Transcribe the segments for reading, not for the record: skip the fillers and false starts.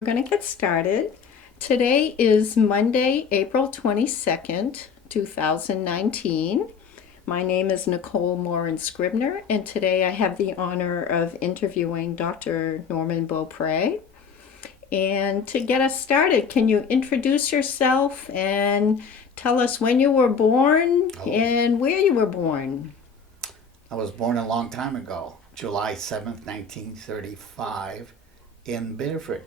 We're going to get started. Today is Monday, April 22nd, 2019. My name is Nicole Morin Scribner, and today I have the honor of interviewing Dr. Norman Beaupre. And to get us started, can you introduce yourself and tell us when you were born and where you were born? I was born a long time ago, July 7th, 1935, in Biddeford.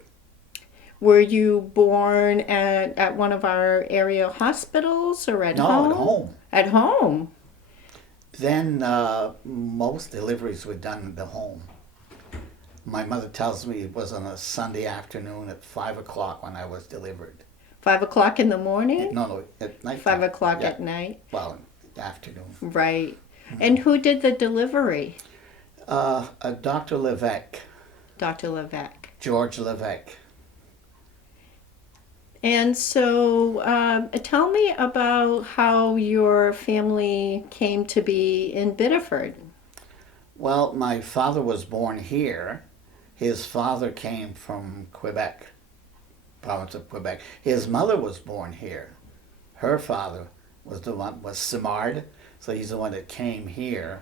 Were you born at one of our area hospitals or at home? No, at home. At home. Then most deliveries were done at the home. My mother tells me it was on a Sunday afternoon at 5 o'clock when I was delivered. 5 o'clock in the morning? No, at night. 5 o'clock at night? Well, afternoon. Right. And who did the delivery? Dr. Levesque. Dr. Levesque. George Levesque. And so tell me about how your family came to be in Biddeford. Well, my father was born here. His father came from Quebec, province of Quebec. His mother was born here. Her father was Simard, so he's the one that came here.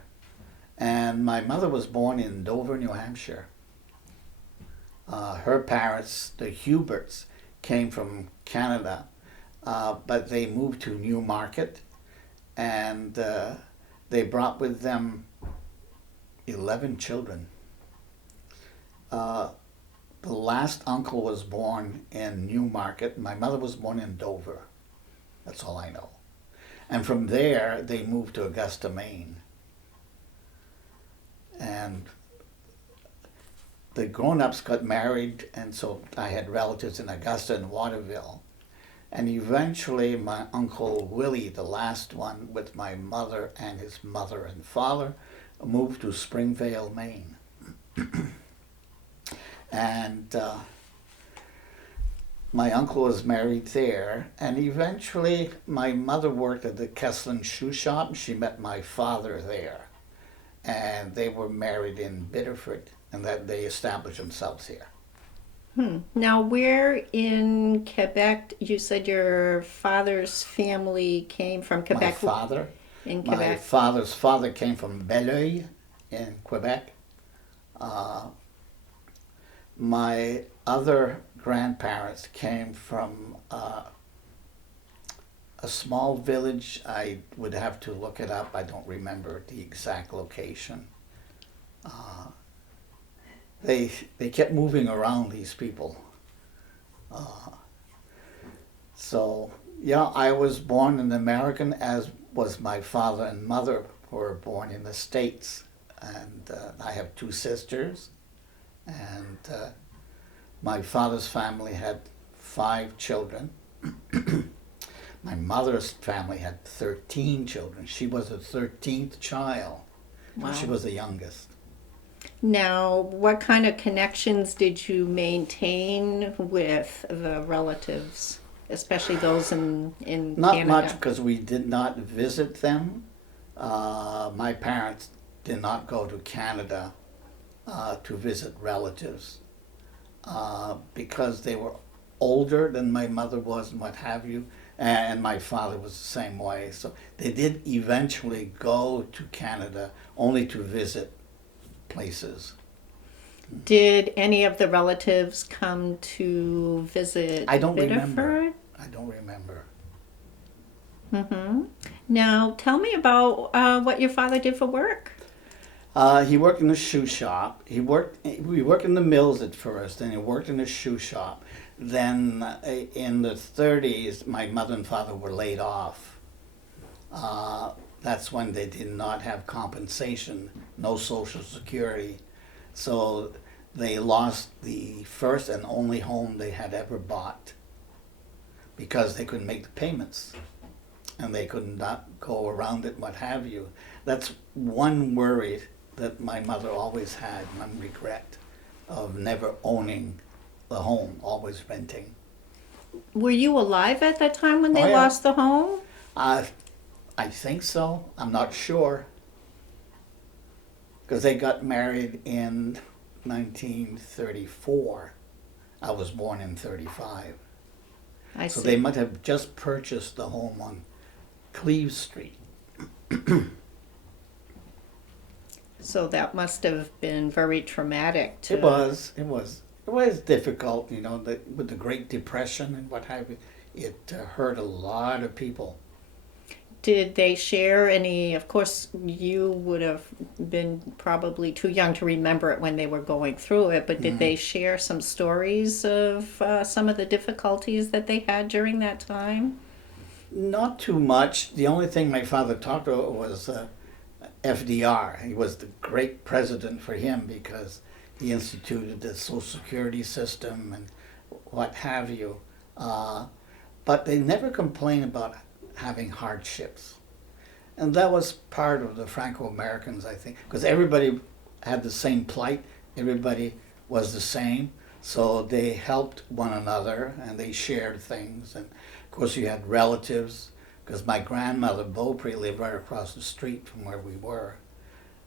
And my mother was born in Dover, New Hampshire. Her parents, the Huberts, came from Canada, but they moved to Newmarket, and they brought with them 11 children. The last uncle was born in Newmarket. My mother was born in Dover. That's all I know. And from there, they moved to Augusta, Maine. And the grown-ups got married, and so I had relatives in Augusta and Waterville. And eventually my Uncle Willie, the last one, with my mother and his mother and father, moved to Springvale, Maine. And my uncle was married there, and eventually my mother worked at the Kesslin shoe shop. She met my father there, and they were married in Biddeford, and that they established themselves here. Now, where in Quebec, you said your father's family came from Quebec? In Quebec. My father's father came from Belleuil in Quebec. My other grandparents came from a small village. I would have to look it up. I don't remember the exact location. They kept moving around, these people. So yeah, I was born an American, as was my father and mother, who were born in the States. And I have two sisters, and my father's family had 5 children. My mother's family had 13 children. She was the 13th child. Wow. She was the youngest. Now, what kind of connections did you maintain with the relatives, especially those in Not Canada? much, because we did not visit them. My parents did not go to Canada to visit relatives because they were older than my mother was and what have you, and my father was the same way. So they did eventually go to Canada only to visit places. Did any of the relatives come to visit I don't Biddeford? remember. I don't remember. Mm-hmm. Now, tell me about what your father did for work. He worked in the shoe shop. We worked in the mills at first, and he worked in the shoe shop. Then in the 30s, my mother and father were laid off. That's when they did not have compensation, no Social Security. So they lost the first and only home they had ever bought because they couldn't make the payments. And they could not go around it, what have you. That's one worry that my mother always had, one regret of never owning the home, always renting. Were you alive at that time when they yeah. lost the home? I think so. I'm not sure. Because they got married in 1934. I was born in 35. I So see. they might have just purchased the home on Cleve Street. So that must have been very traumatic to. It was difficult, you know, with the Great Depression and what have you. It hurt a lot of people. Did they share any? Of course, you would have been probably too young to remember it when they were going through it, but did they share some stories of some of the difficulties that they had during that time? Not too much. The only thing my father talked about was FDR. He was the great president for him because he instituted the Social Security system and what have you. But they never complained about having hardships. And that was part of the Franco-Americans, I think, because everybody had the same plight. Everybody was the same. So they helped one another and they shared things. And of course you had relatives, because my grandmother, Beaupré, lived right across the street from where we were.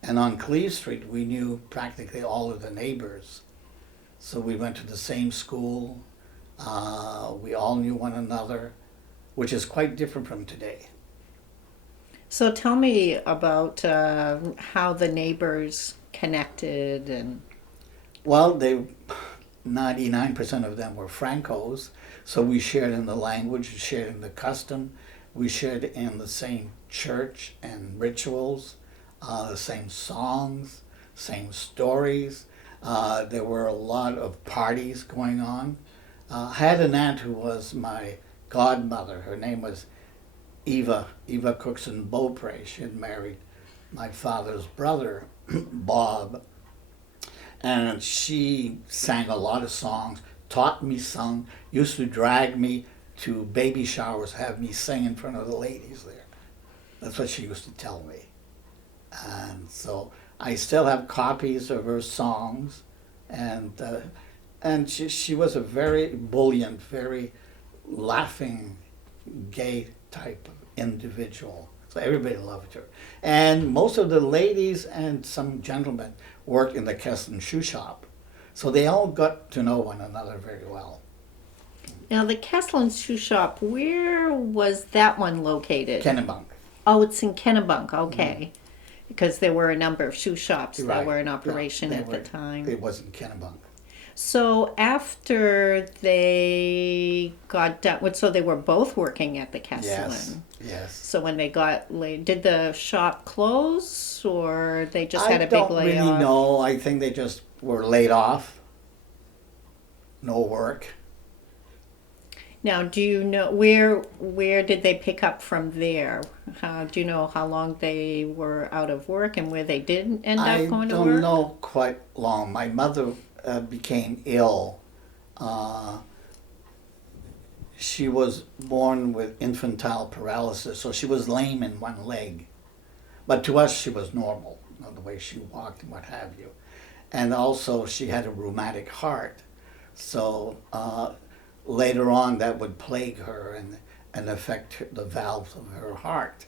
And on Cleve Street, we knew practically all of the neighbors. So we went to the same school. We all knew one another, which is quite different from today. So tell me about how the neighbors connected and. Well, 99% of them were Francos, so we shared in the language, we shared in the custom, we shared in the same church and rituals, the same songs, same stories. There were a lot of parties going on. I had an aunt who was my godmother. Her name was Eva Cookson Beaupré. She had married my father's brother, Bob. And she sang a lot of songs, taught me some, used to drag me to baby showers, have me sing in front of the ladies there. That's what she used to tell me. And so I still have copies of her songs. And she was a very buoyant, very laughing, gay type of individual. So everybody loved her. And most of the ladies and some gentlemen worked in the Keston shoe shop. So they all got to know one another very well. Now, the Catalans shoe shop, where was that one located? Kennebunk. Oh, it's in Kennebunk, okay. Because there were a number of shoe shops that Right. were in operation Yeah, at the time. It was in Kennebunk. So after they got done, so they were both working at the Yes, Castellan. yes. So when they got laid, did the shop close or they just had a big I don't layoff? really know. I think they just were laid off. No work. Now, do you know where did they pick up from there? Do you know how long they were out of work and where they did end up going to work? I don't know quite long. My mother became ill. She was born with infantile paralysis, so she was lame in one leg. But to us, she was normal, you know, the way she walked and what have you. And also, she had a rheumatic heart. So later on, that would plague her and affect the valves of her heart.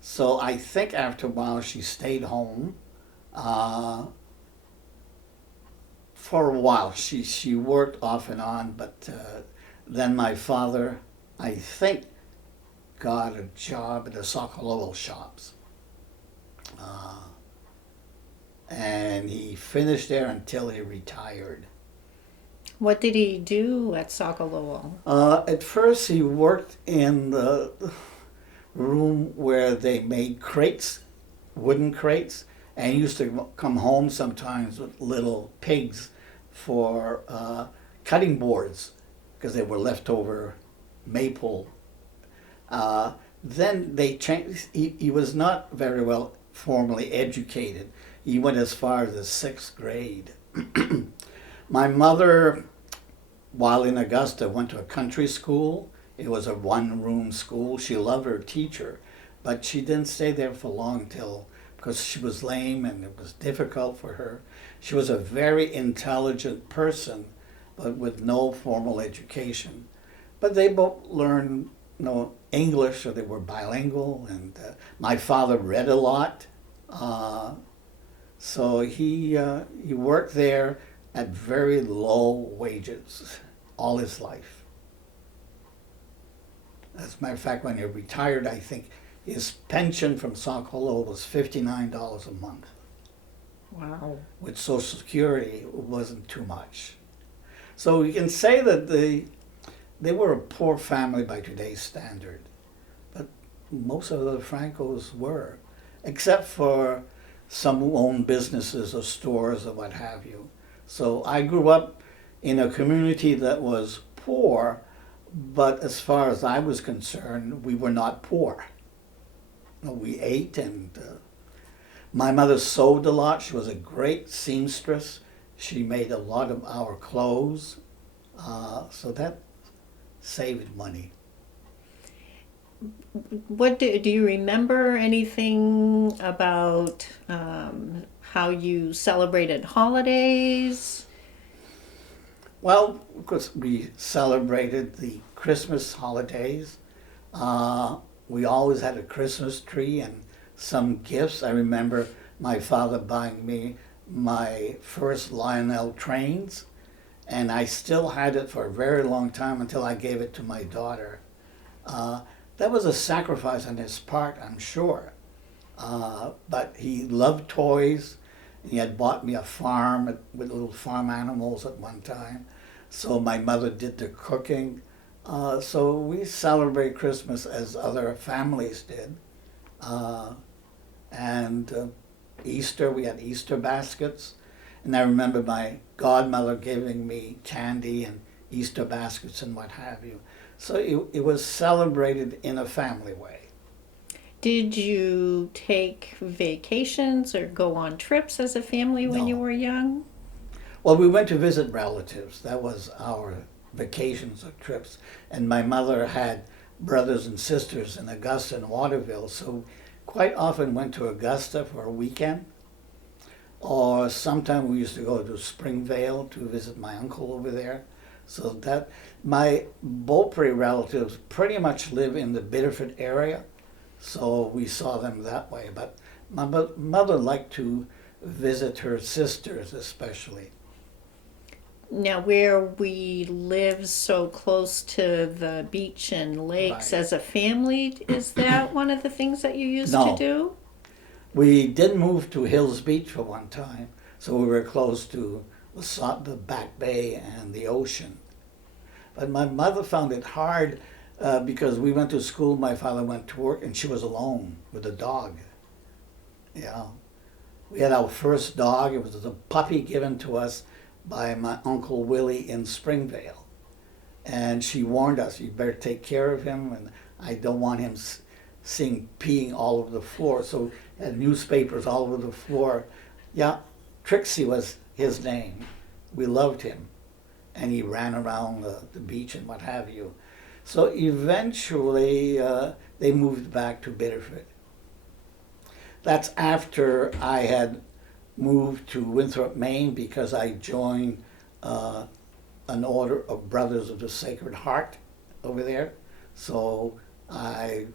So I think after a while, she stayed home. For a while, she worked off and on, but then my father, I think, got a job at the Saco-Lowell shops. And he finished there until he retired. What did he do at Saco-Lowell? At first, he worked in the room where they made crates, wooden crates, and he used to come home sometimes with little pigs for cutting boards because they were leftover maple. Then they changed. He was not very well formally educated. He went as far as the 6th grade. My mother, while in Augusta, went to a country school. It was a one-room school. She loved her teacher, but she didn't stay there for long because she was lame and it was difficult for her. She was a very intelligent person, but with no formal education. But they both learned, English, so they were bilingual. And my father read a lot, so he worked there at very low wages. all his life. As a matter of fact, when he retired, I think his pension from Saco-Lowell was $59 a month. Wow. With Social Security, it wasn't too much. So you can say that they were a poor family by today's standard. But most of the Francos were, except for some who owned businesses or stores or what have you. So I grew up in a community that was poor, but as far as I was concerned, we were not poor. We ate, and my mother sewed a lot. She was a great seamstress. She made a lot of our clothes, so that saved money. What do you remember anything about how you celebrated holidays? Well, of course, we celebrated the Christmas holidays. We always had a Christmas tree and some gifts. I remember my father buying me my first Lionel trains, and I still had it for a very long time until I gave it to my daughter. That was a sacrifice on his part, I'm sure. But he loved toys. He had bought me a farm with little farm animals at one time. So my mother did the cooking. So we celebrate Christmas as other families did. And Easter, we had Easter baskets. And I remember my godmother giving me candy and Easter baskets and what have you. So it was celebrated in a family way. Did you take vacations or go on trips as a family when you No. were young? Well, we went to visit relatives. That was our vacations or trips. And my mother had brothers and sisters in Augusta and Waterville, so quite often went to Augusta for a weekend. Or sometime we used to go to Springvale to visit my uncle over there. So that my Beaupré relatives pretty much live in the Biddeford area, so we saw them that way. But my mother liked to visit her sisters especially. Now, where we live so close to the beach and lakes Right. as a family, is that one of the things that you used No. to do? We did move to Hills Beach for one time, so we were close to the Back Bay and the ocean. But my mother found it hard because we went to school, my father went to work, and she was alone with a dog. Yeah. We had our first dog. It was a puppy given to us by my Uncle Willie in Springvale. And she warned us, you better take care of him, and I don't want him seeing peeing all over the floor. So had newspapers all over the floor. Yeah, Trixie was his name. We loved him. And he ran around the beach and what have you. So eventually they moved back to Biddeford. That's after I had moved to Winthrop, Maine, because I joined an order of Brothers of the Sacred Heart over there. So I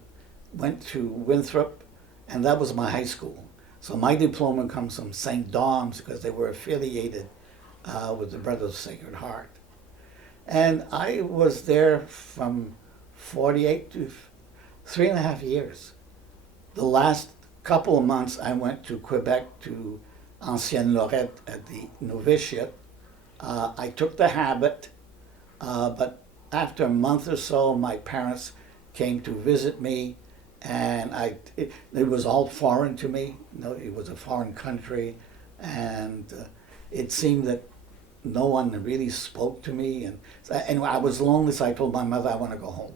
went to Winthrop, and that was my high school. So my diploma comes from St. Dom's because they were affiliated with the Brothers of the Sacred Heart. And I was there from 48 to 3.5 years. The last couple of months I went to Quebec to Ancienne Lorette at the novitiate. I took the habit, but after a month or so, my parents came to visit me, and it was all foreign to me. You know, it was a foreign country, and it seemed that no one really spoke to me, and I was lonely, so I told my mother I want to go home.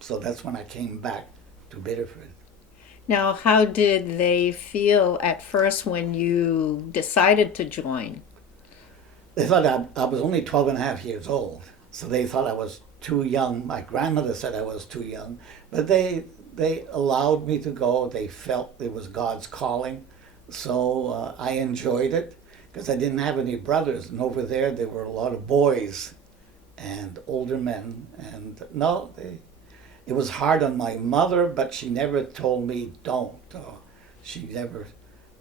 So that's when I came back to Biddeford. Now, how did they feel at first when you decided to join? They thought I was only 12 and a half years old, so they thought I was too young. My grandmother said I was too young, but they allowed me to go. They felt it was God's calling, so I enjoyed it because I didn't have any brothers, and over there were a lot of boys and older men, and no, it was hard on my mother, but she never told me don't. She never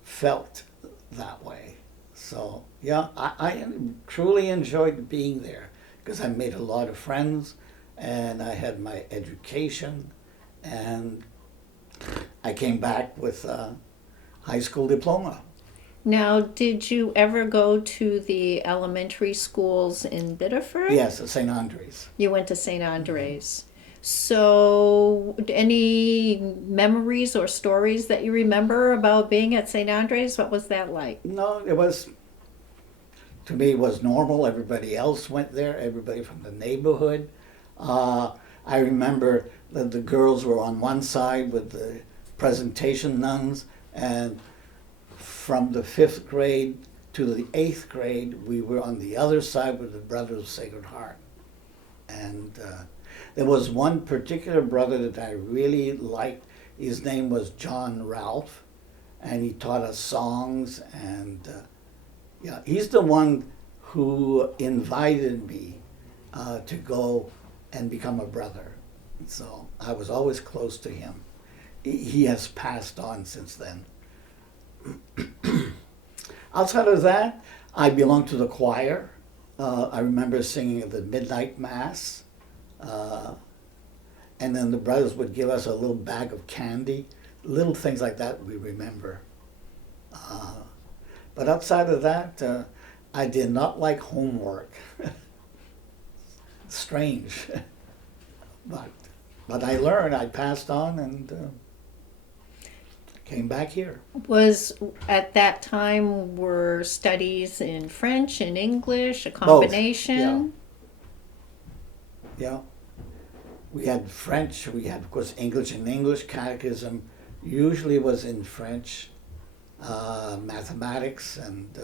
felt that way. So yeah, I truly enjoyed being there because I made a lot of friends, and I had my education, and I came back with a high school diploma. Now, did you ever go to the elementary schools in Biddeford? Yes, at St. Andre's. You went to St. Andre's. So, any memories or stories that you remember about being at St. Andre's? What was that like? No, it was, to me, it was normal. Everybody else went there, everybody from the neighborhood. I remember that the girls were on one side with the presentation nuns, and from the 5th grade to the 8th grade, we were on the other side with the Brothers of Sacred Heart. And there was one particular brother that I really liked. His name was John Ralph, and he taught us songs. And yeah, he's the one who invited me to go and become a brother. So I was always close to him. He has passed on since then. Outside of that, I belong to the choir. I remember singing at the midnight mass. And then the brothers would give us a little bag of candy. Little things like that we remember. But outside of that, I did not like homework. Strange. But I learned, I passed on, and came back here. Was at that time were studies in French and English, a combination? Both, yeah. We had French, we had, of course, English and English. Catechism usually was in French. Mathematics, and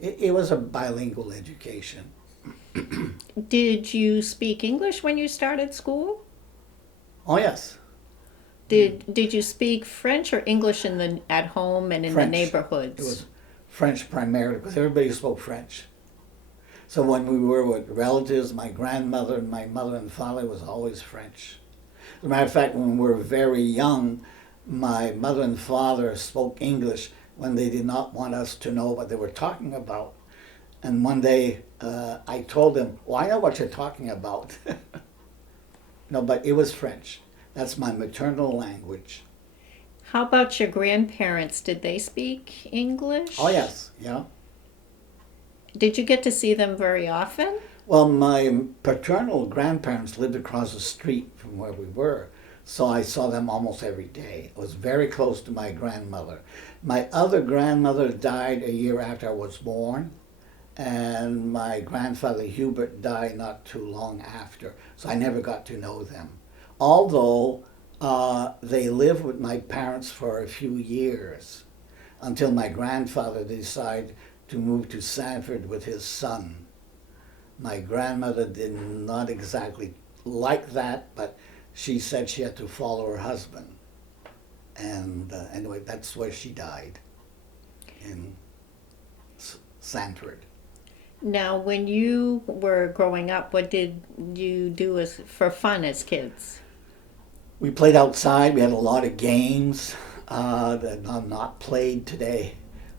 it was a bilingual education. Did you speak English when you started school? Oh, yes. Did you speak French or English at home and in French. the neighborhoods? It was French primarily, because everybody spoke French. So when we were with relatives, my grandmother and my mother and father, it was always French. As a matter of fact, when we were very young, my mother and father spoke English when they did not want us to know what they were talking about. And one day I told them, well, I know what you're talking about. No, but it was French. That's my maternal language. How about your grandparents? Did they speak English? Oh, yes, yeah. Did you get to see them very often? Well, my paternal grandparents lived across the street from where we were, so I saw them almost every day. I was very close to my grandmother. My other grandmother died a year after I was born, and my grandfather Hubert died not too long after, so I never got to know them. Although they lived with my parents for a few years, until my grandfather decided to move to Sanford with his son. My grandmother did not exactly like that, but she said she had to follow her husband. And anyway, that's where she died, in Sanford. Now, when you were growing up, what did you do for fun as kids? We played outside. We had a lot of games that are not played today.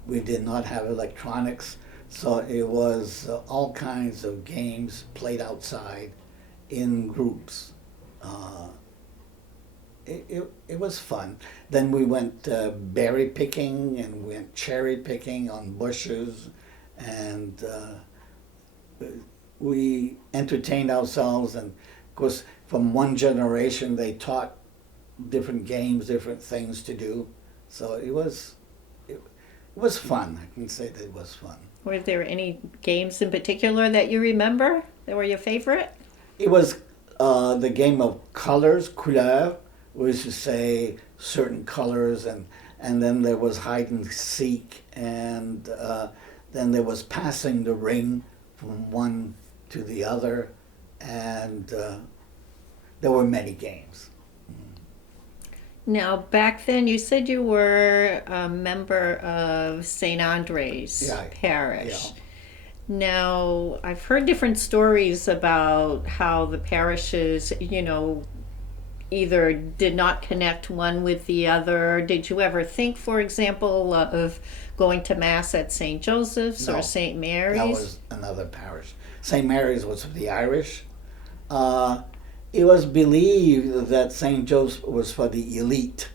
We did not have electronics, so it was all kinds of games played outside in groups. It was fun. Then we went berry picking, and we went cherry picking on bushes, and we entertained ourselves. And of course, from one generation, they taught different games, different things to do. So it was fun. I can say that it was fun. Were there any games in particular that you remember that were your favorite? It was the game of colors, couleur. We used to say certain colors, and then there was hide and seek, and then there was passing the ring from one to the other, and there were many games. Now, back then, you said you were a member of St. Andre's Parish. Yeah. Now, I've heard different stories about how the parishes, either did not connect one with the other. Did you ever think, for example, of going to Mass at St. Joseph's or St. Mary's? That was another parish. St. Mary's was for the Irish. It was believed that St. Joe's was for the elite.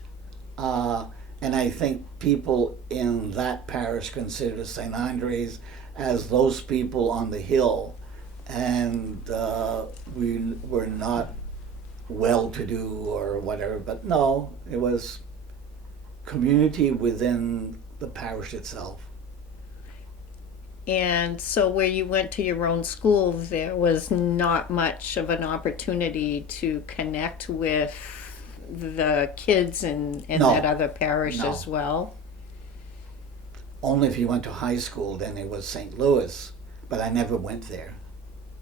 And I think people in that parish consider St. Andre's as those people on the hill. And we were not well-to-do or whatever, but no, it was community within the parish itself. And so where you went to your own school, there was not much of an opportunity to connect with the kids in No. that other parish No. as well? Only if you went to high school, then it was St. Louis, but I never went there.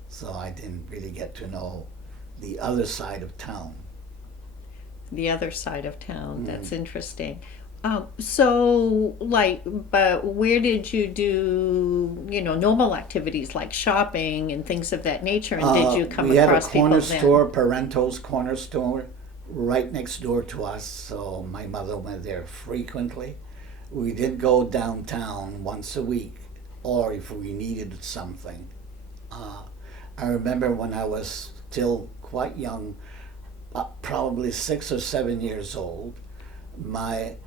So I didn't really get to know the other side of town. The other side of town, that's Mm. interesting. So, but where did you do, normal activities like shopping and things of that nature? And did you come we had a across people corner then? store, Parento's corner store, right next door to us, so my mother went there frequently. We did go downtown once a week, or if we needed something. I remember when I was still quite young, probably 6 or 7 years old, my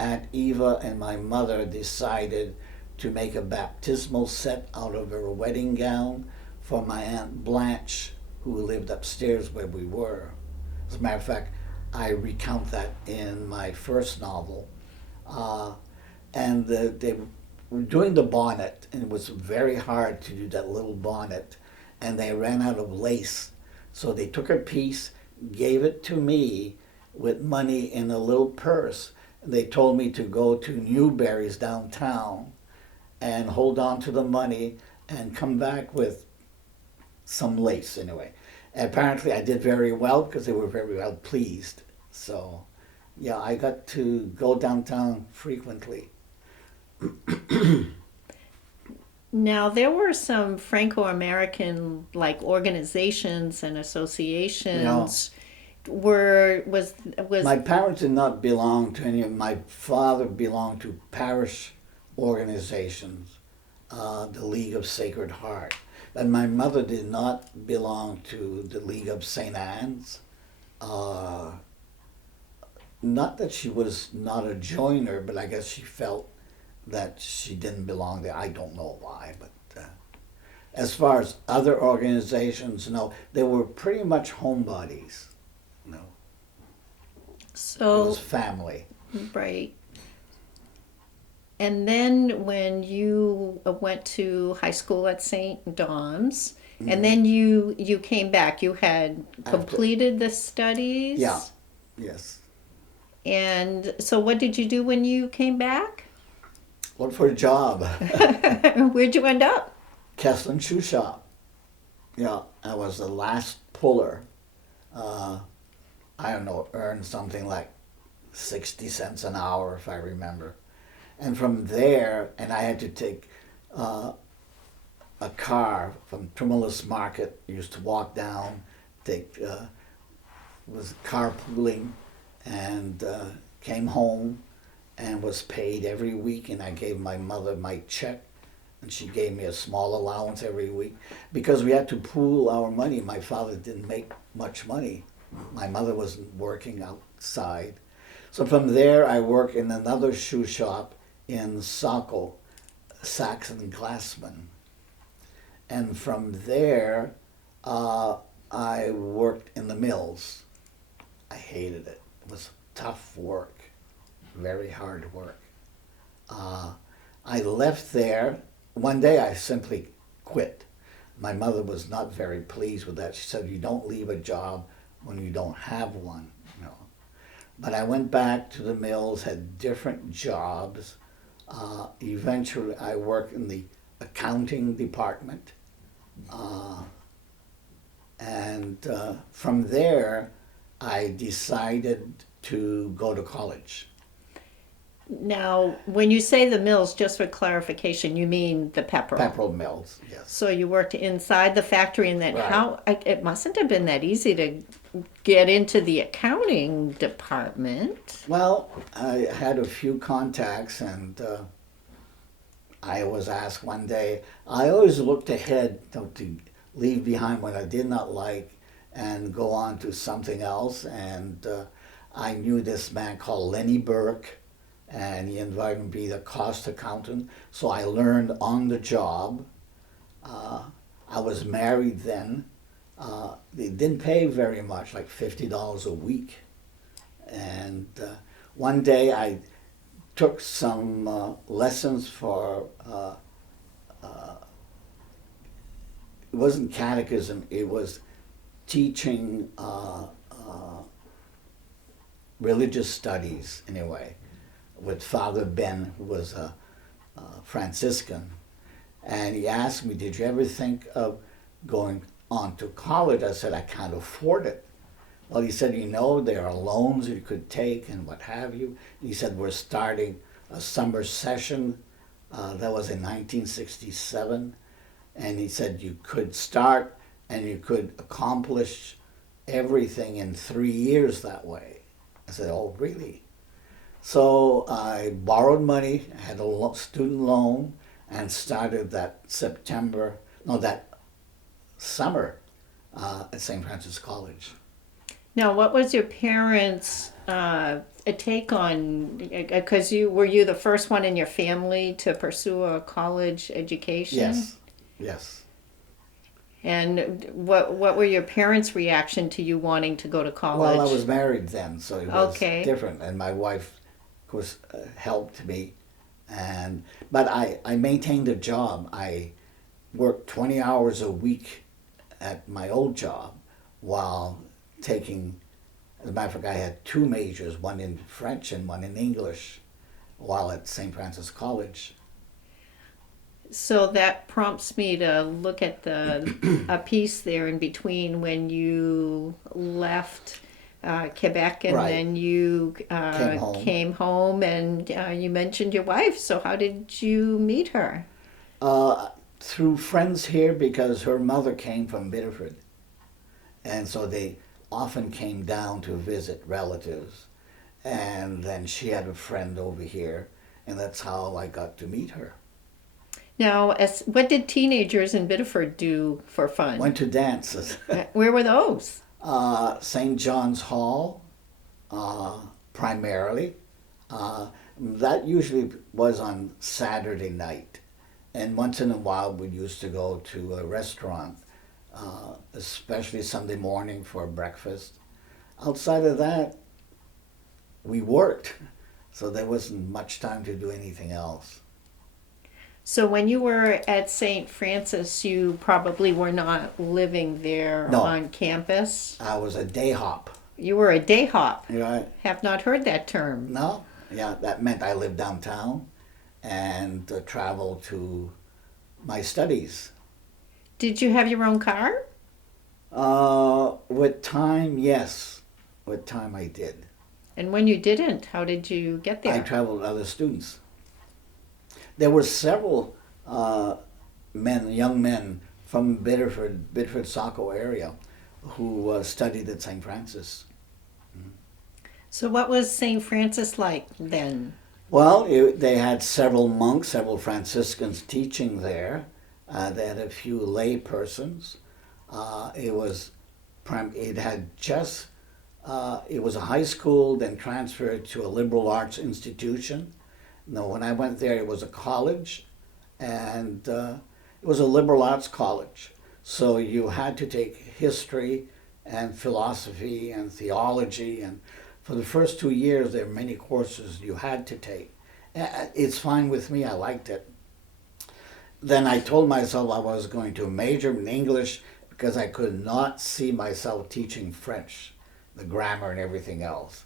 Aunt Eva and my mother decided to make a baptismal set out of her wedding gown for my Aunt Blanche, who lived upstairs where we were. As a matter of fact, I recount that in my first novel. And they were doing the bonnet, and it was very hard to do that little bonnet, and they ran out of lace. So they took a piece, gave it to me with money in a little purse. They told me to go to Newberry's downtown and hold on to the money and come back with some lace anyway. And apparently I did very well because they were very well pleased. So yeah, I got to go downtown frequently. Now, there were some Franco-American organizations and associations. Was My parents did not belong to any of my father belonged to parish organizations, the League of Sacred Heart. And my mother did not belong to the League of St. Anne's. Not that she was not a joiner, but I guess she felt that she didn't belong there. I don't know why, but as far as other organizations, no, they were pretty much homebodies. No, it so was family. right. And then when you went to high school at St. Dom's, and then you came back, you had completed the studies? Yeah, yes. And so what did you do when you came back? Look for a job. Where'd you end up? Kesslin Shoe Shop. Yeah, I was the last puller. I don't know, earned something like 60 cents an hour, if I remember. And from there, and I had to take a car from Tumulus Market. Used to walk down, was carpooling, and came home and was paid every week. And I gave my mother my check, and she gave me a small allowance every week because we had to pool our money. My father didn't make much money. My mother wasn't working outside. So from there, I worked in another shoe shop in Saco, Saxon-Glassman. And from there, I worked in the mills. I hated it. It was tough work, very hard work. I left there. One day I simply quit. My mother was not very pleased with that. She said, "You don't leave a job when you don't have one." But I went back to the mills, had different jobs. Eventually I worked in the accounting department. And from there, I decided to go to college. Now, when you say the mills, just for clarification, you mean the pepperell? Pepperell mills, yes. So you worked inside the factory, and then Right. it mustn't have been that easy to get into the accounting department. Well, I had a few contacts, and I was asked one day, I always looked ahead to leave behind what I did not like and go on to something else. And I knew this man called Lenny Burke, and he invited me to be the cost accountant. So I learned on the job. I was married then. They didn't pay very much, like $50 a week. And one day I took some lessons for, it wasn't catechism, it was teaching religious studies anyway, with Father Ben, who was a Franciscan. And he asked me, did you ever think of going on to college? I said, I can't afford it. Well, he said, there are loans you could take and what have you. He said, we're starting a summer session. That was in 1967. And he said, you could start and you could accomplish everything in 3 years that way. I said, oh, really? So I borrowed money, had a student loan, and started that summer at St. Francis College. Now, what was your parents' take on? Because were you the first one in your family to pursue a college education? Yes. And what were your parents' reaction to you wanting to go to college? Well, I was married then, so it was Okay. different, and my wife, of course, helped me. But I maintained a job. I worked 20 hours a week at my old job while taking, as a matter of fact, I had 2 majors, one in French and one in English, while at St. Francis College. So that prompts me to look at a piece there in between when you left Quebec and Right. then you Came home. and you mentioned your wife. So how did you meet her? Through friends here, because her mother came from Biddeford. And so they often came down to visit relatives. And then she had a friend over here, and that's how I got to meet her. Now, what did teenagers in Biddeford do for fun? Went to dances. Where were those? St. John's Hall, primarily. That usually was on Saturday night. And once in a while we used to go to a restaurant, especially Sunday morning for breakfast. Outside of that, we worked. So there wasn't much time to do anything else. So when you were at St. Francis, you probably were not living there No. on campus? I was a day hop. You were a day hop. Right? Have not heard that term. No? Yeah, that meant I lived downtown and traveled to my studies. Did you have your own car? With time, yes. With time I did. And when you didn't, how did you get there? I traveled with other students. There were several young men from Biddeford, Saco area, who studied at St. Francis. So what was St. Francis like then? Well, they had several monks, several Franciscans teaching there. They had a few lay persons. It was a high school, then transferred to a liberal arts institution. No, when I went there, it was a college, and it was a liberal arts college. So you had to take history and philosophy and theology, and for the first 2 years, there were many courses you had to take. It's fine with me, I liked it. Then I told myself I was going to major in English because I could not see myself teaching French, the grammar and everything else.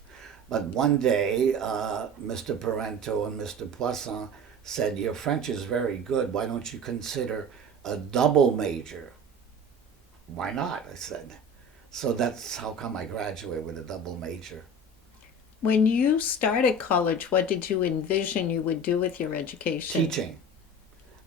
But one day, Mr. Parento and Mr. Poisson said, your French is very good, why don't you consider a double major? Why not? I said. So that's how come I graduated with a double major. When you started college, what did you envision you would do with your education? Teaching.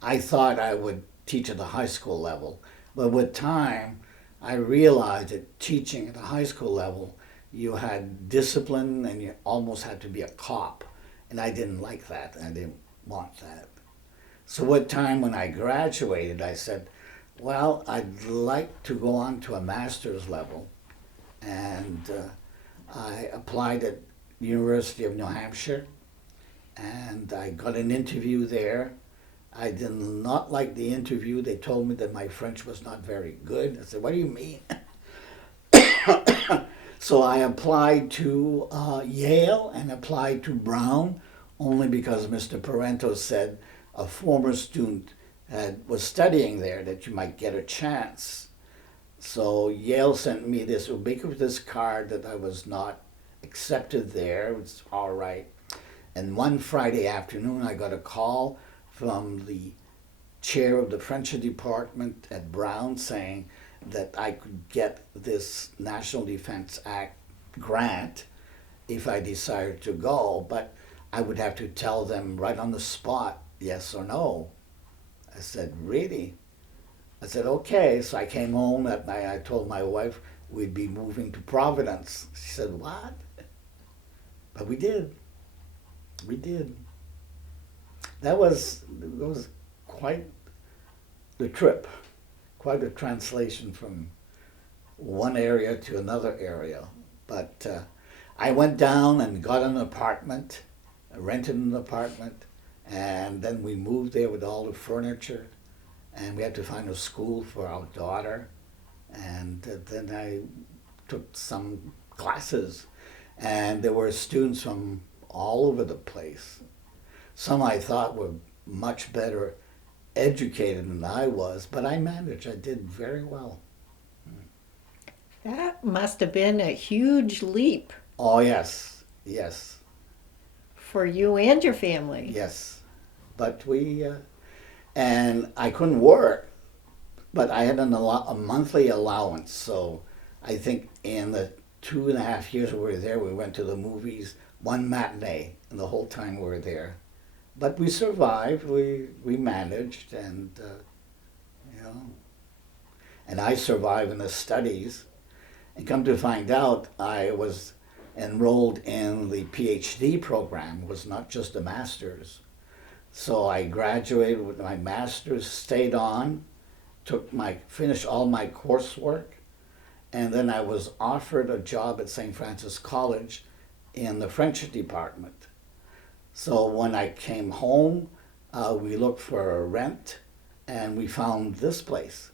I thought I would teach at the high school level, but with time, I realized that teaching at the high school level, you had discipline and you almost had to be a cop. And I didn't like that. I didn't want that. So what time when I graduated, I said, well, I'd like to go on to a master's level. And I applied at University of New Hampshire, and I got an interview there. I did not like the interview. They told me that my French was not very good. I said, what do you mean? So I applied to Yale and applied to Brown only because Mr. Parento said a former student was studying there that you might get a chance. So Yale sent me this ubiquitous card that I was not accepted there. It was all right. And one Friday afternoon, I got a call from the chair of the French department at Brown saying that I could get this National Defense Act grant if I decided to go, but I would have to tell them right on the spot, yes or no. I said, really? I said, okay. So I came home that night. I told my wife we'd be moving to Providence. She said, what? But we did. We did. That was quite the trip, quite a translation from one area to another area. But I went down and got an apartment, rented an apartment, and then we moved there with all the furniture, and we had to find a school for our daughter. And then I took some classes, and there were students from all over the place. Some I thought were much better educated than I was, but I managed. I did very well. That must have been a huge leap Oh, yes, yes, for you and your family. yes. But and I couldn't work, but I had a monthly allowance. So I think in the 2.5 years we were there, we went to the movies, one matinee, and the whole time we were there. But we survived, we managed, and, and I survived in the studies. And come to find out, I was enrolled in the PhD program. It was not just a master's. So I graduated with my master's, stayed on, finished all my coursework, and then I was offered a job at St. Francis College in the French department. So when I came home, we looked for a rent, and we found this place.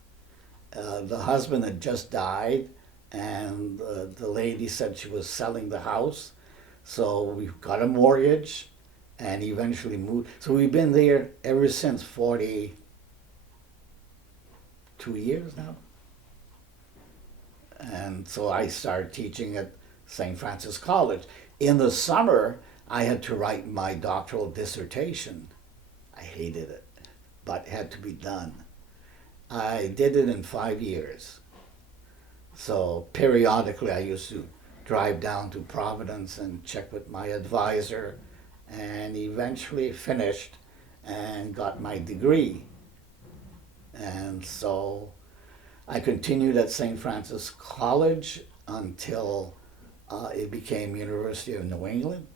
The husband had just died, and the lady said she was selling the house. So we got a mortgage and eventually moved. So we've been there ever since, 42 years now. And so I started teaching at St. Francis College. In the summer, I had to write my doctoral dissertation. I hated it, but it had to be done. I did it in 5 years. So periodically I used to drive down to Providence and check with my advisor, and eventually finished and got my degree. And so I continued at St. Francis College until it became University of New England.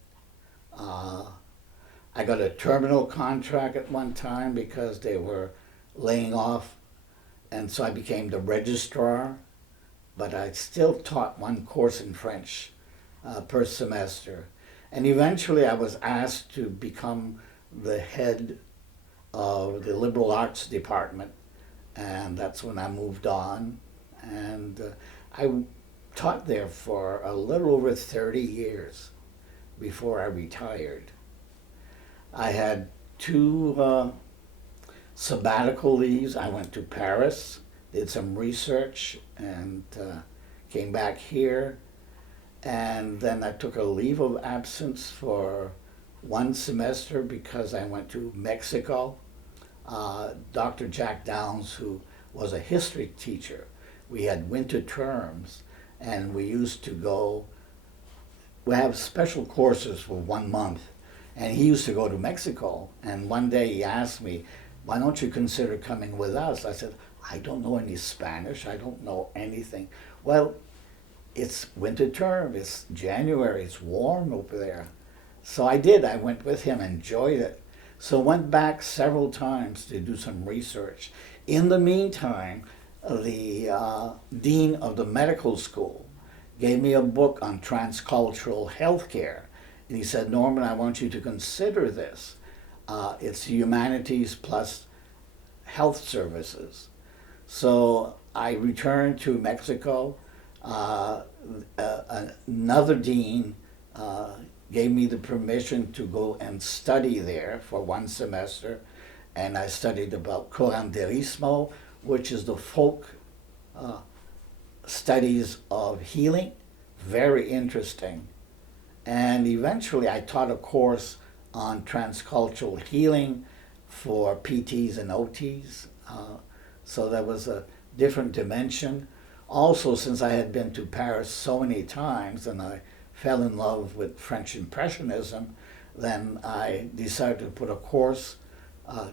I got a terminal contract at one time because they were laying off, and so I became the registrar, but I still taught one course in French per semester. And eventually I was asked to become the head of the liberal arts department, and that's when I moved on. And I taught there for a little over 30 years before I retired. I had 2 sabbatical leaves. I went to Paris, did some research, and came back here. And then I took a leave of absence for 1 semester because I went to Mexico. Dr. Jack Downs, who was a history teacher, we had winter terms, and we used to go, we have special courses for 1 month, and he used to go to Mexico. And one day he asked me, why don't you consider coming with us? I said, I don't know any Spanish, I don't know anything. Well, it's winter term, it's January, it's warm over there. So I did, I went with him, enjoyed it. So went back several times to do some research. In the meantime, the dean of the medical school gave me a book on transcultural healthcare. And he said, Norman, I want you to consider this. It's humanities plus health services. So I returned to Mexico. Another dean gave me the permission to go and study there for one semester. And I studied about curanderismo, which is the folk studies of healing. Very interesting. And eventually I taught a course on transcultural healing for PTs and OTs. So that was a different dimension. Also, since I had been to Paris so many times and I fell in love with French Impressionism, then I decided to put a course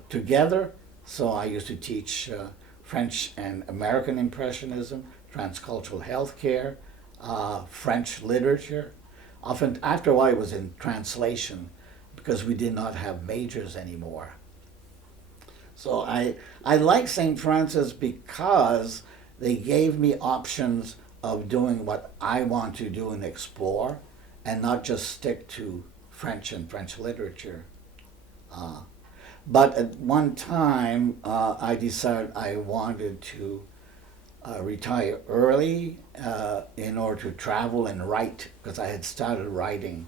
together. So I used to teach French and American Impressionism, transcultural healthcare, French literature. Often, after a while, it was in translation because we did not have majors anymore. So I like St. Francis because they gave me options of doing what I want to do and explore, and not just stick to French and French literature. But at one time, I decided I wanted to retire early in order to travel and write, because I had started writing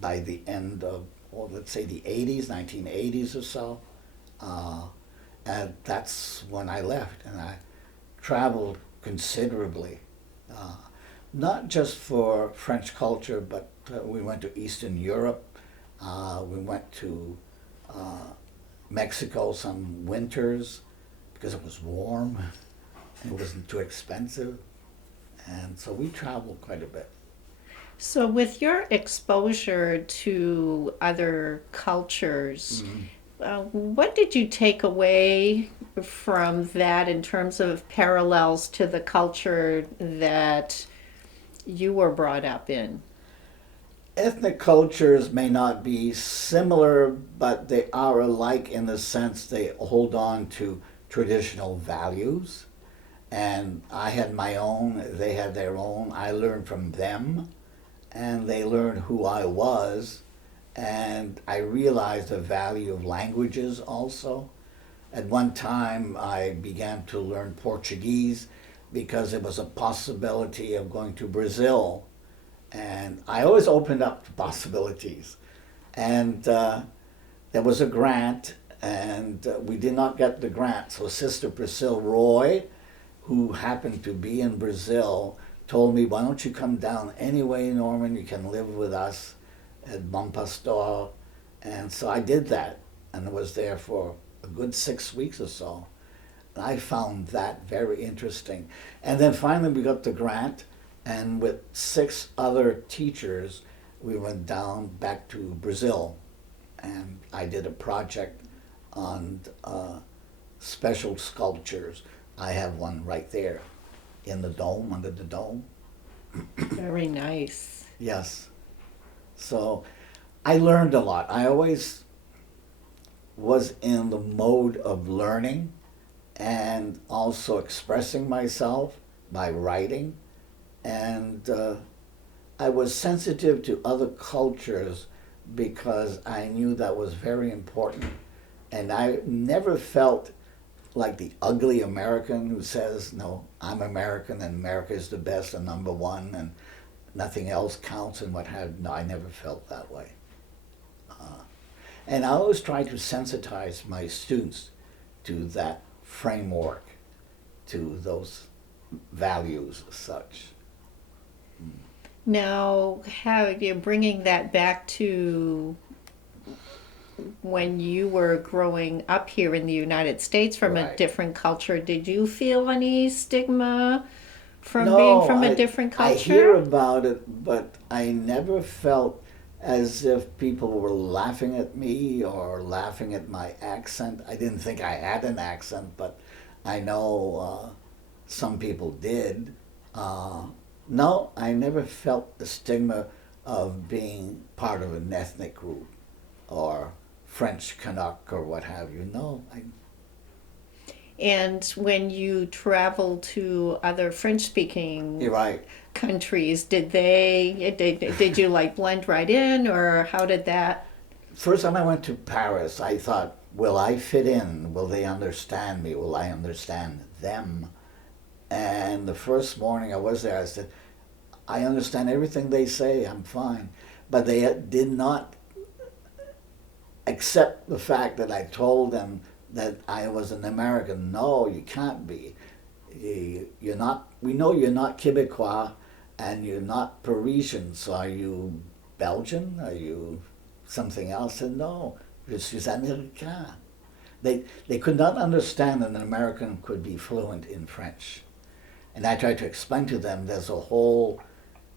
by the end of, well, let's say the 80s, 1980s or so. And that's when I left, and I traveled considerably, not just for French culture, but we went to Eastern Europe, we went to Mexico some winters because it was warm and it wasn't too expensive, and so we traveled quite a bit. So, with your exposure to other cultures, what did you take away from that in terms of parallels to the culture that you were brought up in? Ethnic cultures may not be similar, but they are alike in the sense they hold on to traditional values. And I had my own, they had their own. I learned from them, and they learned who I was. And I realized the value of languages also. At one time, I began to learn Portuguese because it was a possibility of going to Brazil. And I always opened up to possibilities. And there was a grant, and we did not get the grant. So Sister Priscilla Roy, who happened to be in Brazil, told me, why don't you come down anyway, Norman? You can live with us at Bon Pastor. And so I did that, and I was there for a good 6 weeks or so. And I found that very interesting. And then finally we got the grant, and with 6 other teachers, we went down back to Brazil. And I did a project on special sculptures. I have one right there in the dome, under the dome. Very nice. Yes. So I learned a lot. I always was in the mode of learning and also expressing myself by writing. And I was sensitive to other cultures because I knew that was very important. And I never felt like the ugly American who says, no, I'm American and America is the best and number one and nothing else counts and what have you. No, I never felt that way. And I always try to sensitize my students to that framework, to those values as such. Now, how you're bringing that back to when you were growing up here in the United States from a Right. different culture, did you feel any stigma from No, being from a different I culture? hear about it, but I never felt as if people were laughing at me or laughing at my accent. I didn't think I had an accent, but I know some people did. No, I never felt the stigma of being part of an ethnic group or French Canuck or what have you. No, And when you travel to other French-speaking you're right. countries, did you like blend right in, or how did that? First time I went to Paris, I thought, will I fit in? Will they understand me? Will I understand them? And the first morning I was there, I said, I understand everything they say, I'm fine. But they did not accept the fact that I told them that I was an American. No, you can't be. You're not, we know you're not Quebecois and you're not Parisian, so are you Belgian? Are you something else? And no, je suis américain. They could not understand that an American could be fluent in French. And I tried to explain to them there's a whole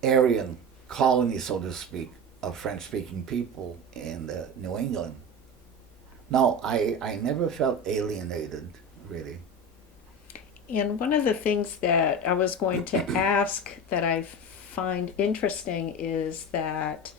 Aryan colony, so to speak, of French-speaking people in New England. No, I never felt alienated, really. And one of the things that I was going to ask that I find interesting is that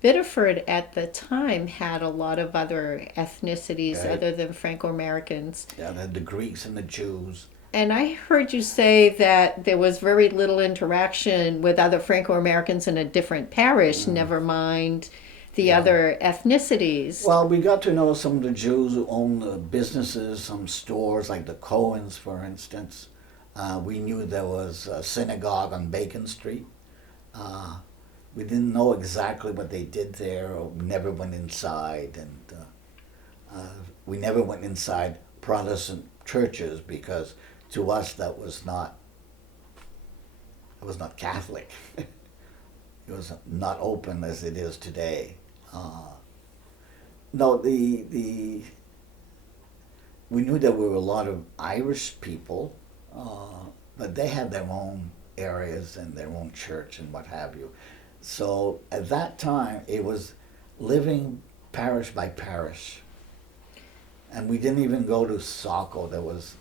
Biddeford at the time had a lot of other ethnicities Right. other than Franco-Americans. Yeah, the Greeks and the Jews. And I heard you say that there was very little interaction with other Franco-Americans in a different parish, never mind the Yeah. other ethnicities. Well, we got to know some of the Jews who owned the businesses, some stores, like the Cohens, for instance. We knew there was a synagogue on Bacon Street. We didn't know exactly what they did there, or we never went inside, and we never went inside Protestant churches because to us that was not Catholic. It was not open as it is today. No, we knew there were a lot of Irish people, but they had their own areas and their own church and what have you. So at that time, it was living parish by parish. And we didn't even go to Saco. There was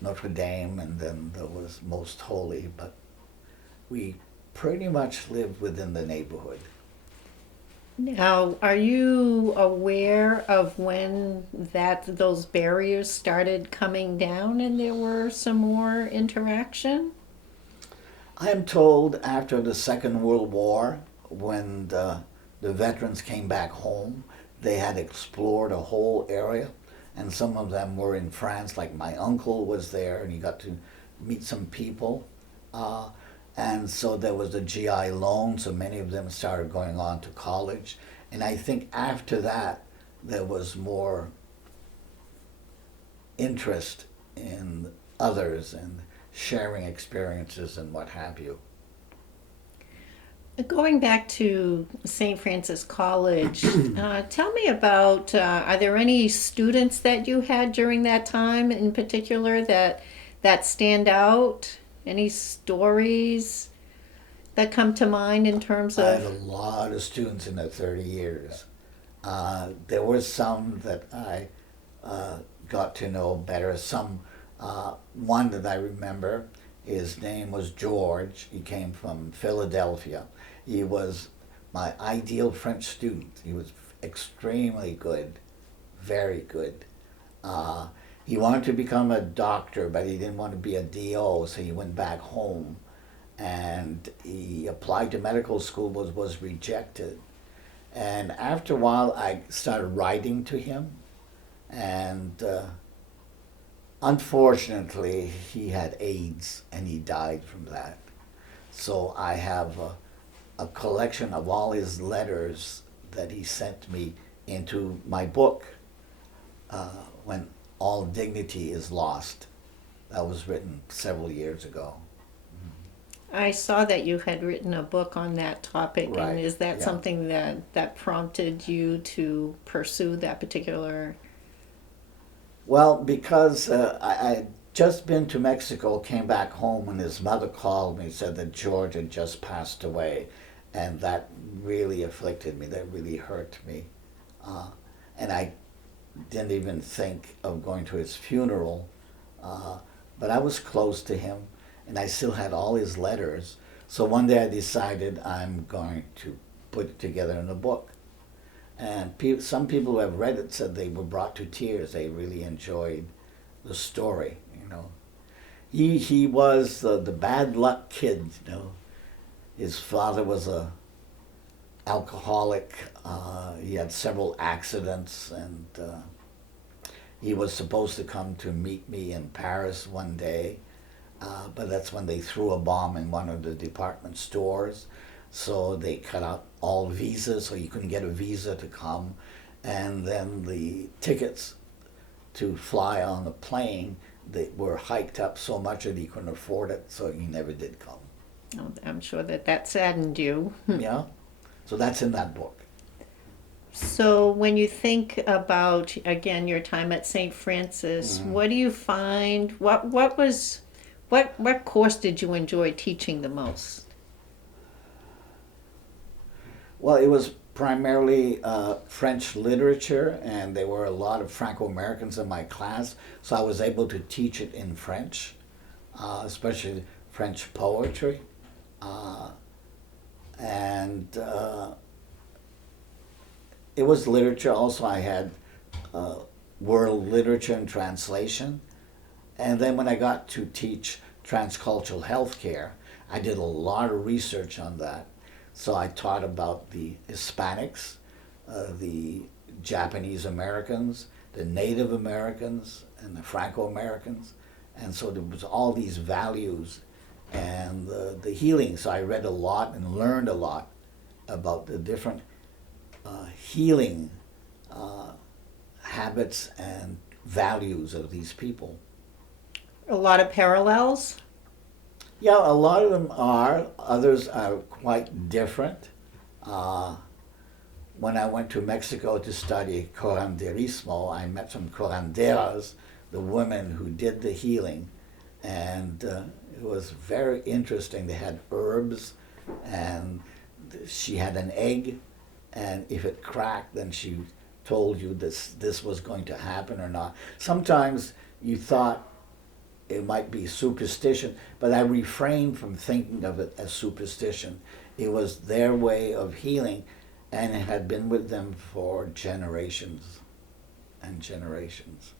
Notre Dame, and then there was Most Holy, but we pretty much lived within the neighborhood. Now, are you aware of when those barriers started coming down and there were some more interaction? I am told after the Second World War, when the veterans came back home, they had explored a whole area, and some of them were in France, like my uncle was there, and he got to meet some people. And so there was a GI loan, so many of them started going on to college. And I think after that, there was more interest in others and sharing experiences and what have you. Going back to St. Francis College, tell me about, are there any students that you had during that time in particular that stand out? Any stories that come to mind in terms I had a of? lot of students in the 30 years. There were some that I got to know better. One that I remember, his name was George. He came from Philadelphia. He was my ideal French student. He was extremely good, very good. He wanted to become a doctor, but he didn't want to be a DO, so he went back home. And he applied to medical school, but was rejected. And after a while, I started writing to him. And unfortunately, he had AIDS, and he died from that. So I have a collection of all his letters that he sent me into my book, When All Dignity is Lost. That was written several years ago. I saw that you had written a book on that topic, Right, and is that yeah. something that prompted you to pursue that particular? Well, because I had just been to Mexico, came back home, and his mother called me and said that George had just passed away. And that really afflicted me. That really hurt me. And I didn't even think of going to his funeral. But I was close to him, and I still had all his letters. So one day I decided I'm going to put it together in a book. And some people who have read it said they were brought to tears. They really enjoyed the story, you know. He was the bad luck kid, you know. His father was a alcoholic. He had several accidents, and he was supposed to come to meet me in Paris one day, but that's when they threw a bomb in one of the department stores. So they cut out all visas, so you couldn't get a visa to come. And then the tickets to fly on the plane, they were hiked up so much that he couldn't afford it, so he never did come. Oh, I'm sure that saddened you. Yeah, so that's in that book. So when you think about, again, your time at St. Francis, what do you find, what course did you enjoy teaching the most? Well, it was primarily French literature, and there were a lot of Franco-Americans in my class, so I was able to teach it in French, especially French poetry. And it was literature. Also, I had world literature and translation. And then when I got to teach transcultural healthcare, I did a lot of research on that. So I taught about the Hispanics, the Japanese Americans, the Native Americans, and the Franco-Americans. And so there was all these values and the healing. So I read a lot and learned a lot about the different healing habits and values of these people. A lot of parallels? Yeah, a lot of them are. Others are quite different. When I went to Mexico to study curanderismo, I met some curanderas, the women who did the healing, and it was very interesting. They had herbs, and she had an egg, and if it cracked, then she told you this was going to happen or not. Sometimes you thought it might be superstition, but I refrained from thinking of it as superstition. It was their way of healing, and it had been with them for generations and generations.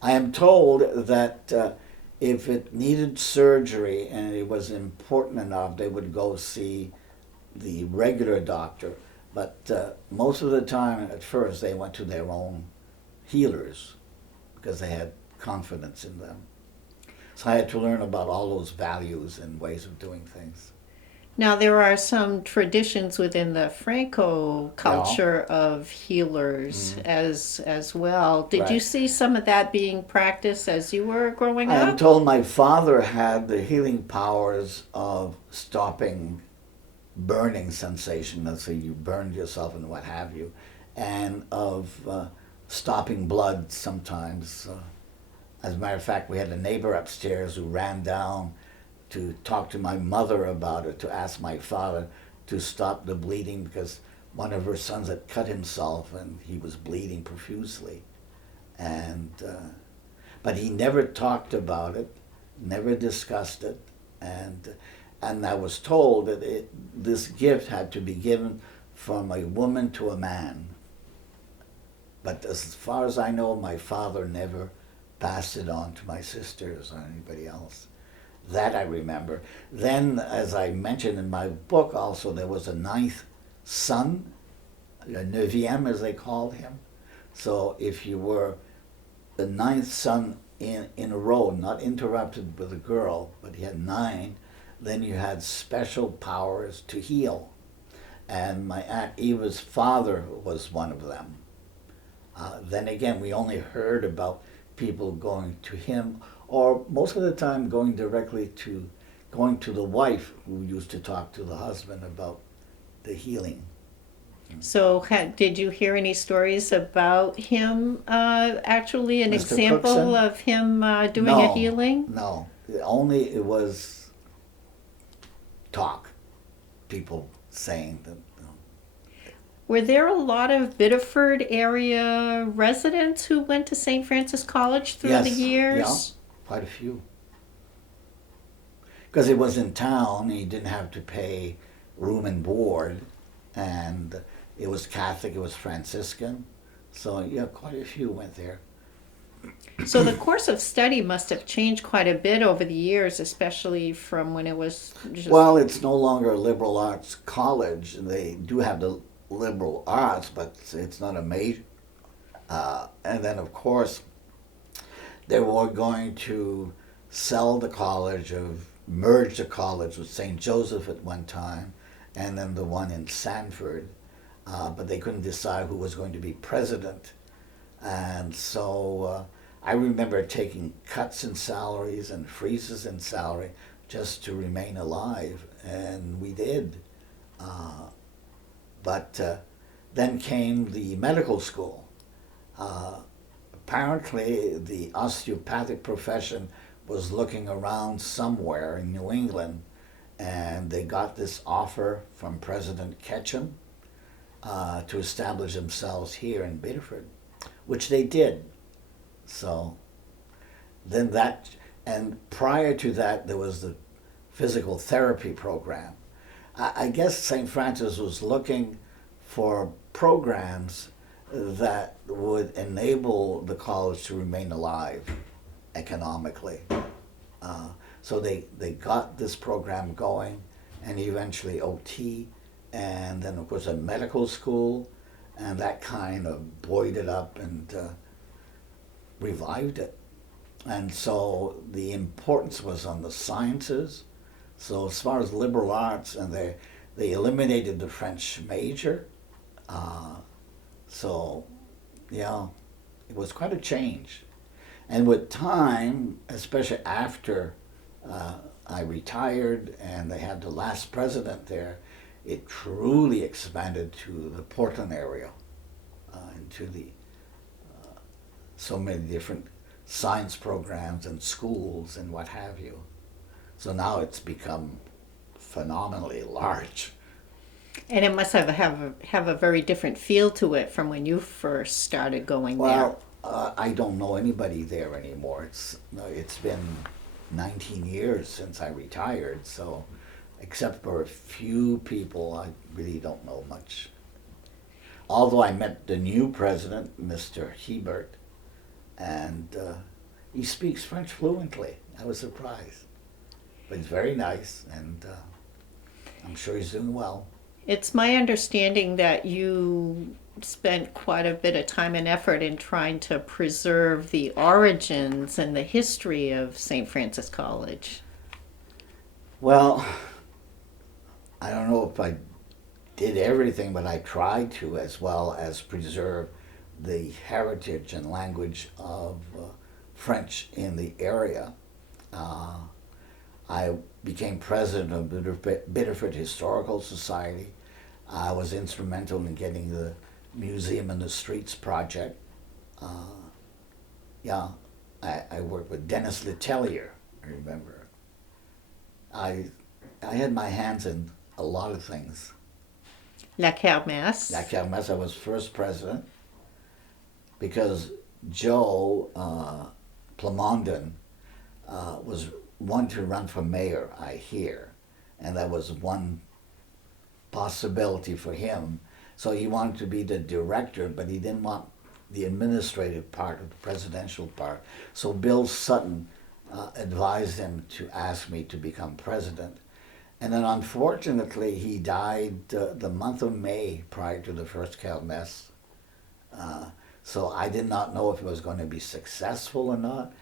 I am told that if it needed surgery and it was important enough, they would go see the regular doctor. But most of the time, at first, they went to their own healers because they had confidence in them. So I had to learn about all those values and ways of doing things. Now, there are some traditions within the Franco culture of healers as well. Did you see some of that being practiced as you were growing up? I'm told my father had the healing powers of stopping burning sensation, let's say you burned yourself and what have you, and of stopping blood sometimes. As a matter of fact, we had a neighbor upstairs who ran down to talk to my mother about it, to ask my father to stop the bleeding because one of her sons had cut himself and he was bleeding profusely. And but he never talked about it, never discussed it, and I was told that this gift had to be given from a woman to a man. But as far as I know, my father never passed it on to my sisters or anybody else. That I remember. Then, as I mentioned in my book also, there was a ninth son, a neuvième as they called him. So if you were the ninth son in a row, not interrupted with a girl, but he had 9, then you had special powers to heal. And my Aunt Eva's father was one of them. Then again, we only heard about people going to him, or most of the time going to the wife who used to talk to the husband about the healing. So did you hear any stories about him, actually, an Mr. example Cookson? of him doing a healing? No, only it was talk, people saying that. Were there a lot of Biddeford area residents who went to St. Francis College through the years? Yeah, quite a few. Because it was in town, and you didn't have to pay room and board, and It was Catholic, it was Franciscan. So yeah, quite a few went there. So the course of study must have changed quite a bit over the years, especially from when it was just... Well, it's no longer a liberal arts college. They do have the liberal arts, but it's not a major. And then, of course, they were going to sell the college, merge the college with St. Joseph at one time, and then the one in Sanford. But they couldn't decide who was going to be president. And so I remember taking cuts in salaries and freezes in salary just to remain alive, and we did. But then came the medical school. Apparently, the osteopathic profession was looking around somewhere in New England, and they got this offer from President Ketchum to establish themselves here in Biddeford, which they did. So then that, and prior to that, there was the physical therapy program. I guess St. Francis was looking for programs that would enable the college to remain alive economically. So they got this program going, and eventually OT, and then of course a medical school, and that kind of buoyed it up and revived it. And so the importance was on the sciences. So as far as liberal arts, and they eliminated the French major. So yeah, it was quite a change. And with time, especially after I retired and they had the last president there, it truly expanded to the Portland area, into the so many different science programs and schools and what have you. So now it's become phenomenally large. And it must have a very different feel to it from when you first started going there. Well, I don't know anybody there anymore. It's been 19 years since I retired, so except for a few people, I really don't know much. Although I met the new president, Mr. Hebert, and he speaks French fluently. I was surprised. But he's very nice, and I'm sure he's doing well. It's my understanding that you spent quite a bit of time and effort in trying to preserve the origins and the history of St. Francis College. Well, I don't know if I did everything, but I tried to, as well as preserve the heritage and language of French in the area. I became president of Biddeford Historical Society. I was instrumental in getting the Museum in the Streets project. I worked with Dennis Letellier, I remember. I had my hands in a lot of things. La Kermesse. La Kermesse, I was first president because Joe Plamondon was wanted to run for mayor, I hear, and that was one possibility for him. So he wanted to be the director, but he didn't want the administrative part of the presidential part. So Bill Sutton advised him to ask me to become president. And then unfortunately he died the month of May prior to the first Kermesse. So I did not know if it was going to be successful or not.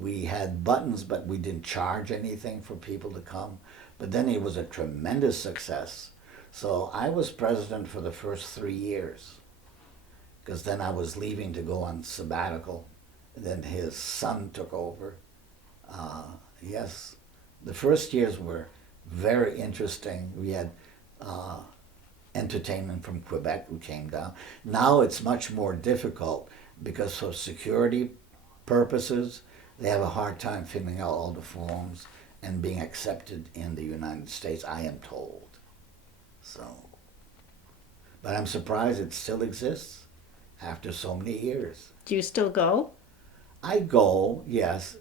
We had buttons, but we didn't charge anything for people to come. But then it was a tremendous success. So I was president for the first 3 years, because then I was leaving to go on sabbatical. And then his son took over. Yes, the first years were very interesting. We had entertainment from Quebec who came down. Now it's much more difficult because for security purposes, they have a hard time filling out all the forms and being accepted in the United States, I am told. So, but I'm surprised it still exists after so many years. Do you still go? I go, yes.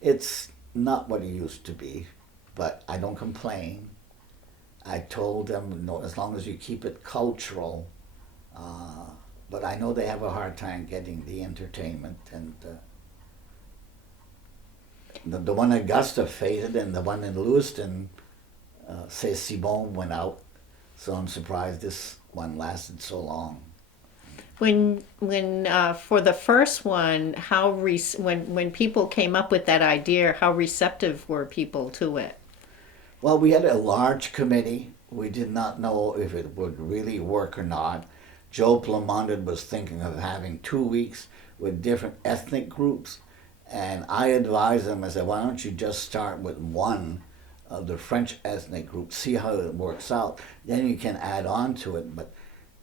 It's not what it used to be, but I don't complain. I told them, no, as long as you keep it cultural, But I know they have a hard time getting the entertainment, and the one in Augusta faded, and the one in Lewiston, C'est Si Bon, went out. So I'm surprised this one lasted so long. When for the first one, when people came up with that idea, how receptive were people to it? Well, we had a large committee. We did not know if it would really work or not. Joe Plamondon was thinking of having 2 weeks with different ethnic groups, and I advised him, I said, why don't you just start with one of the French ethnic group, see how it works out, then you can add on to it. But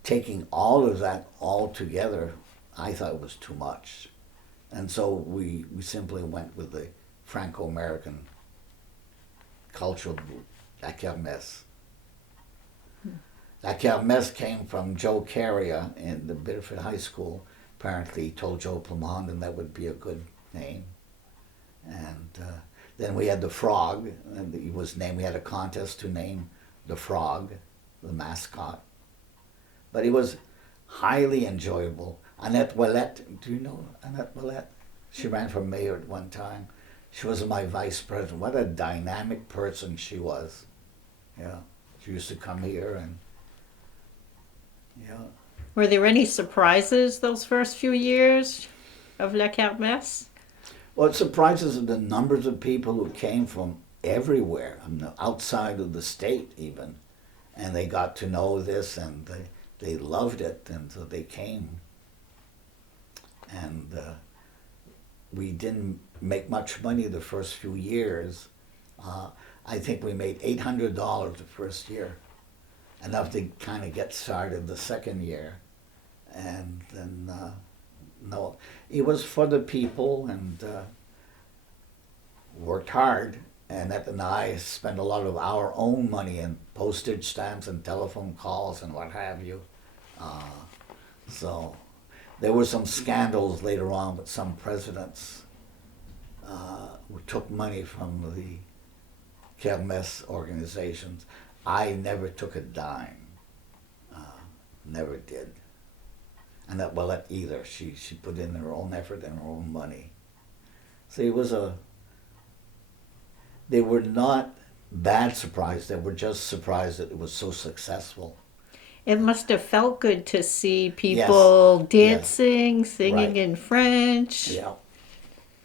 taking all of that all together, I thought it was too much. And so we simply went with the Franco-American cultural group, La Kermesse. La Kermesse came from Joe Carrier in the Biddeford High School. Apparently he told Joe Plamondon that would be a good name. And then we had the Frog, and he was named, we had a contest to name the Frog, the mascot. But it was highly enjoyable. Annette Ouellette, do you know Annette Ouellette? She ran for mayor at one time. She was my vice president. What a dynamic person she was. Yeah, she used to come here and, yeah. Were there any surprises those first few years of La Kermesse? Well, it surprises the numbers of people who came from everywhere, outside of the state even, and they got to know this, and they loved it, and so they came. And we didn't make much money the first few years. I think we made $800 the first year, enough to kind of get started the second year. And then, no, it was for the people, and worked hard. Annette and I spent a lot of our own money in postage stamps and telephone calls and what have you. So there were some scandals later on with some presidents who took money from the Kermesse organizations. I never took a dime. Never did. And that Ouellette either. She put in her own effort and her own money. So it was they were not bad surprised. They were just surprised that it was so successful. It must have felt good to see people dancing, singing Right. in French. Yeah.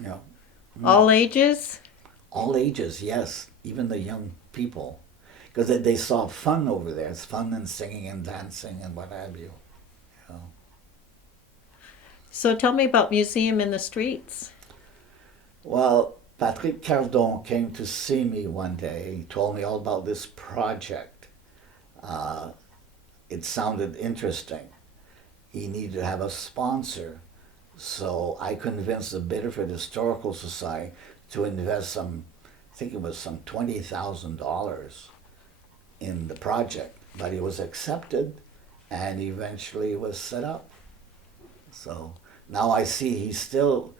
Yeah. All ages? All ages, yes. Even the young people. Because they saw fun over there. It's fun and singing and dancing and what have you. You know. So tell me about Museum in the Streets. Well, Patrick Cardon came to see me one day. He told me all about this project. It sounded interesting. He needed to have a sponsor. So I convinced the Biddeford Historical Society to invest I think it was some $20,000 in the project. But it was accepted, and eventually it was set up. So now I see he's still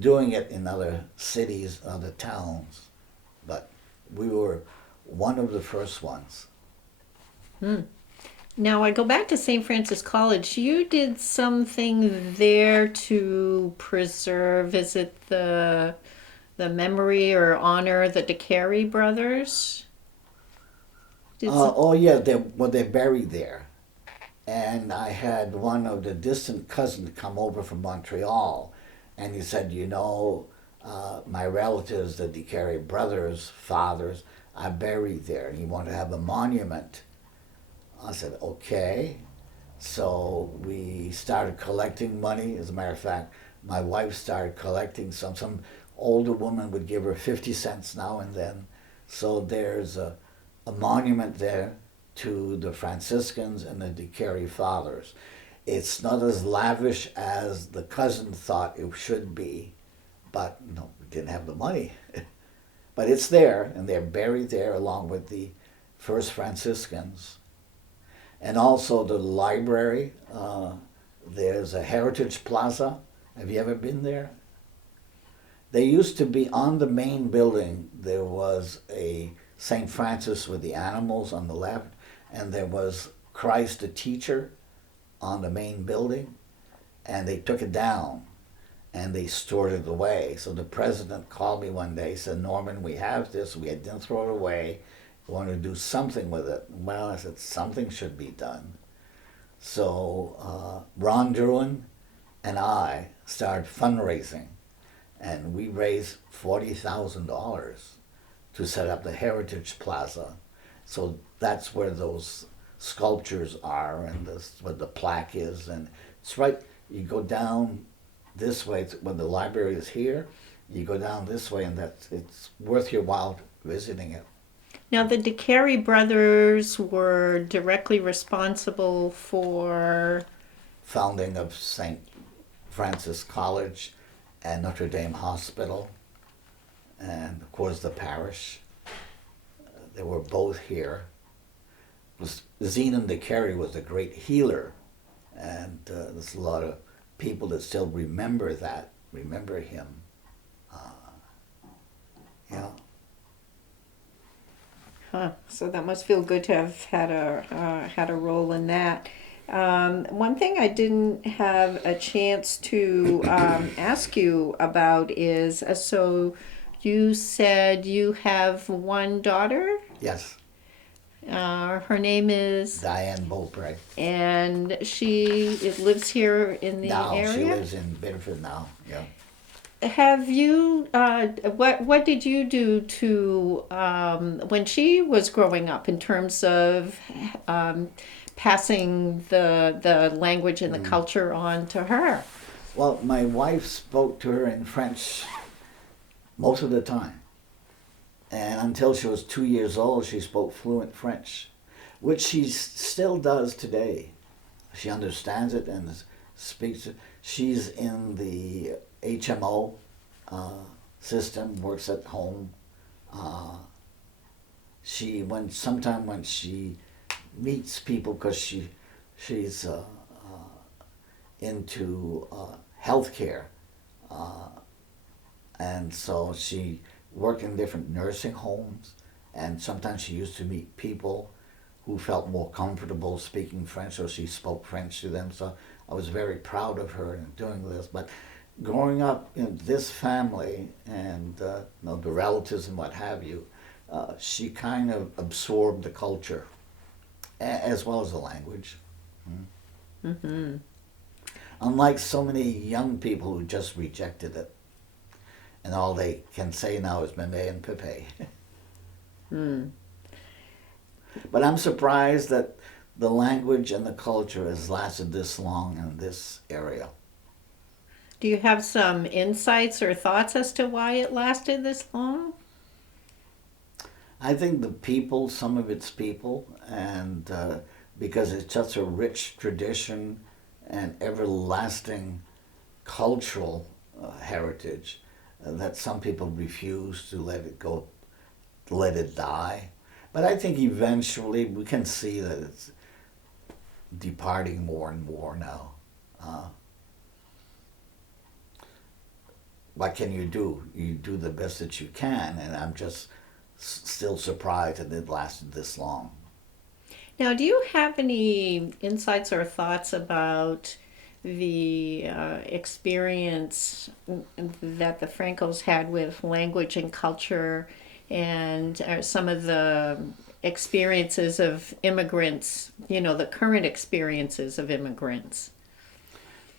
doing it in other cities, other towns, but we were one of the first ones. Now I go back to St. Francis College. You did something there to preserve, is it the memory or honor the DeCary brothers? Oh yeah, they're buried there. And I had one of the distant cousins come over from Montreal, and he said, my relatives, the DeCary brothers, fathers, are buried there, and he wanted to have a monument. I said, okay. So we started collecting money. As a matter of fact, my wife started collecting some older woman would give her 50 cents now and then. So there's a monument there to the Franciscans and the DeCary fathers. It's not as lavish as the cousin thought it should be, but no, we didn't have the money. But it's there, and they're buried there along with the first Franciscans. And also the library, there's a Heritage Plaza. Have you ever been there? They used to be on the main building. There was a St. Francis with the animals on the left, and there was Christ the teacher on the main building, and they took it down and they stored it away. So the president called me one day, said, Norman, we have this, we didn't throw it away, we want to do something with it. Well, I said, something should be done. So Ron Druin and I started fundraising, and we raised $40,000 to set up the Heritage Plaza. So that's where those sculptures are, and this where the plaque is, and it's right. You go down this way when the library is here. You go down this way, and it's worth your while visiting it. Now, the DeCary brothers were directly responsible for Founding of St. Francis College and Notre Dame Hospital, and of course the parish. They were both here. Zenon DeCary was a great healer, and there's a lot of people that still remember him. Yeah. Huh. So that must feel good to have had a role in that. One thing I didn't have a chance to ask you about is so you said you have one daughter. Yes. Her name is Diane Beaupré. And she lives here in the Now area. she lives in Biddeford now. Yeah. Have you? What did you do to when she was growing up in terms of passing the language and the culture on to her? Well, my wife spoke to her in French most of the time. And until she was 2 years old, she spoke fluent French, which she still does today. She understands it and speaks it. She's in the HMO system, works at home. Sometimes when she meets people, because she's into healthcare, and so she worked in different nursing homes, and sometimes she used to meet people who felt more comfortable speaking French, so she spoke French to them. So I was very proud of her in doing this. But growing up in this family and the relatives and what have you, she kind of absorbed the culture as well as the language. Mm-hmm. Unlike so many young people who just rejected it. And all they can say now is meme and pepe. But I'm surprised that the language and the culture has lasted this long in this area. Do you have some insights or thoughts as to why it lasted this long? I think the people, some of its people, and because it's such a rich tradition and everlasting cultural heritage, that some people refuse to let it go, let it die. But I think eventually we can see that it's departing more and more now. What can you do? You do the best that you can, and I'm just still surprised that it lasted this long. Now, do you have any insights or thoughts about the experience that the Francos had with language and culture, and some of the experiences of immigrants, the current experiences of immigrants?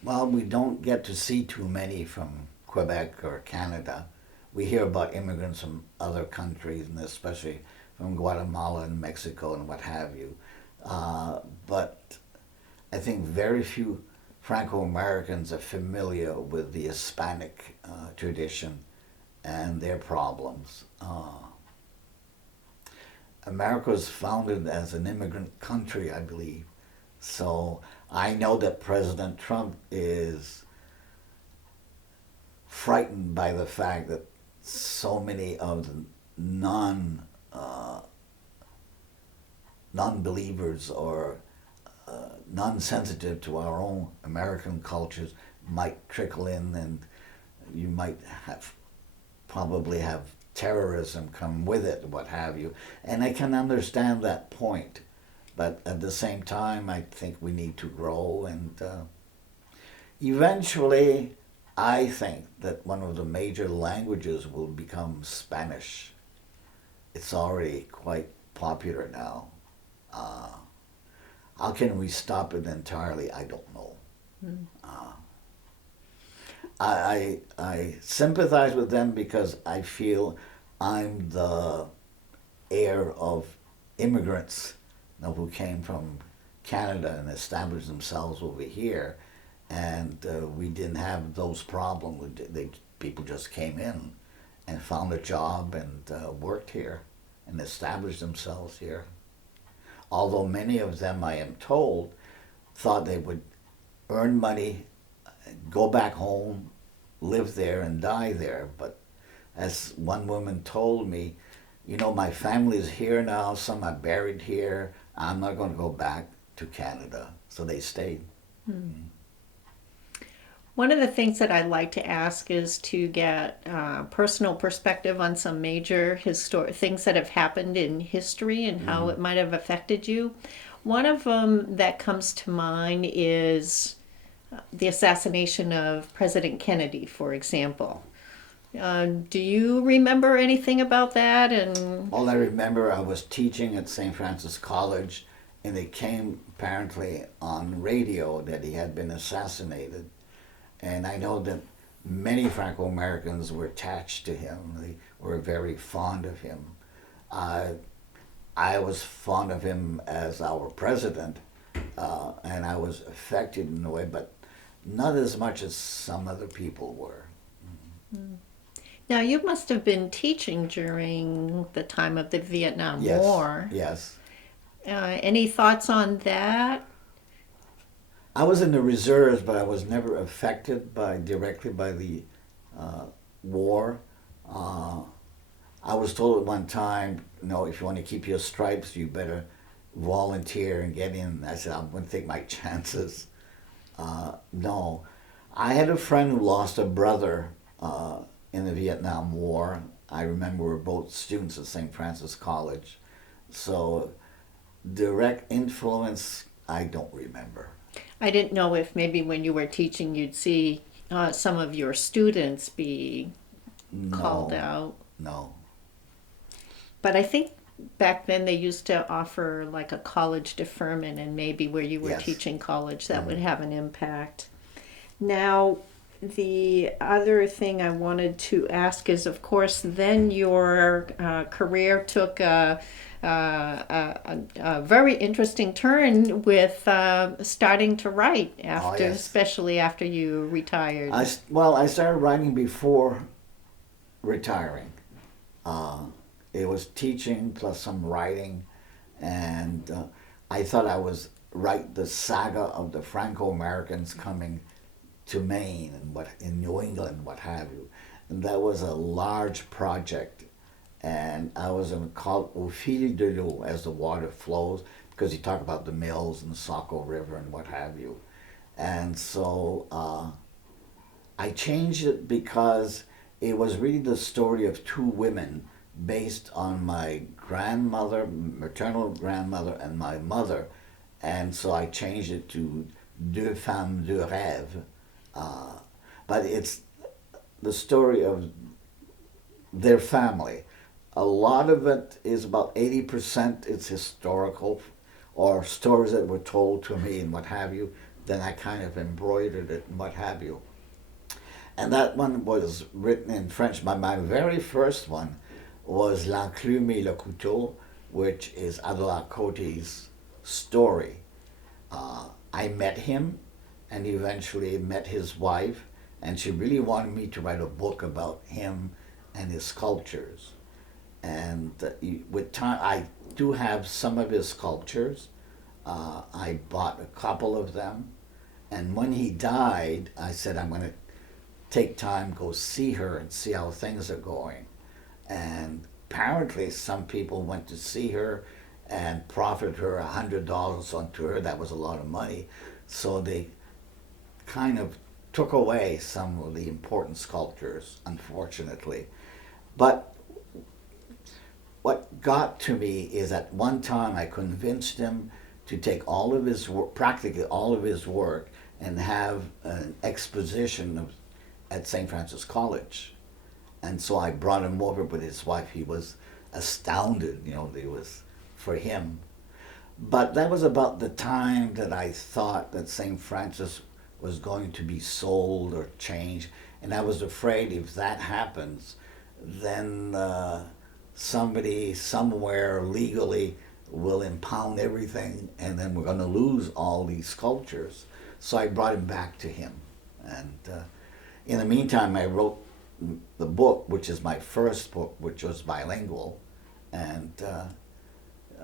Well, we don't get to see too many from Quebec or Canada. We hear about immigrants from other countries, and especially from Guatemala and Mexico and what have you. But I think very few Franco-Americans are familiar with the Hispanic tradition and their problems. America was founded as an immigrant country, I believe. So I know that President Trump is frightened by the fact that so many of the non-believers or non-sensitive to our own American cultures might trickle in, and you might probably have terrorism come with it, what have you. And I can understand that point, But at the same time, I think we need to grow, and eventually, I think that one of the major languages will become Spanish. It's already quite popular now. How can we stop it entirely? I don't know. I sympathize with them because I feel I'm the heir of immigrants, who came from Canada and established themselves over here, and we didn't have those problems. People just came in and found a job and worked here and established themselves here. Although many of them, I am told, thought they would earn money, go back home, live there, and die there. But as one woman told me, my family's here now, some are buried here. I'm not going to go back to Canada. So they stayed. One of the things that I like to ask is to get personal perspective on some major things that have happened in history and how it might have affected you. One of them that comes to mind is the assassination of President Kennedy, for example. Do you remember anything about that? And all I remember, I was teaching at St. Francis College, and it came apparently on radio that he had been assassinated. And I know that many Franco-Americans were attached to him. They were very fond of him. I was fond of him as our president, and I was affected in a way, but not as much as some other people were. Now, you must have been teaching during the time of the Vietnam War. Yes. Any thoughts on that? I was in the reserves, but I was never affected directly by the war. I was told at one time, if you want to keep your stripes, you better volunteer and get in. I said, I'm going to take my chances. No. I had a friend who lost a brother in the Vietnam War. I remember we were both students at St. Francis College. So direct influence, I don't remember. I didn't know if maybe when you were teaching you'd see some of your students be called out. No. But I think back then they used to offer like a college deferment, and maybe where you were teaching college that would have an impact. Now, the other thing I wanted to ask is, of course, then your career took a very interesting turn with starting to write after, especially after you retired. I started writing before retiring. It was teaching plus some writing, and I thought I was write the saga of the Franco-Americans coming to Maine and in New England, what have you. And that was a large project. And I was called Au fil de l'eau, as the water flows, because you talk about the mills and the Saco River and what have you. And so I changed it because it was really the story of two women based on my grandmother, maternal grandmother, and my mother. And so I changed it to Deux femmes de rêve. But it's the story of their family. A lot of it is about 80% it's historical or stories that were told to me and what have you. Then I kind of embroidered it and what have you. And that one was written in French. My very first one was L'Enclume et le Couteau, which is Adela Cote's story. I met him and eventually met his wife, and she really wanted me to write a book about him and his sculptures. And with time, I do have some of his sculptures. I bought a couple of them, and when he died, I said I'm going to take time, go see her and see how things are going. And apparently some people went to see her and profited her $100 onto her. That was a lot of money. So they kind of took away some of the important sculptures, unfortunately. But what got to me is at one time I convinced him to take all of his work, practically all of his work, and have an exposition at St. Francis College. And so I brought him over with his wife. He was astounded, it was for him. But that was about the time that I thought that St. Francis was going to be sold or changed. And I was afraid if that happens, then somebody somewhere legally will impound everything, and then we're going to lose all these sculptures. So I brought him back to him. And in the meantime, I wrote the book, which is my first book, which was bilingual. And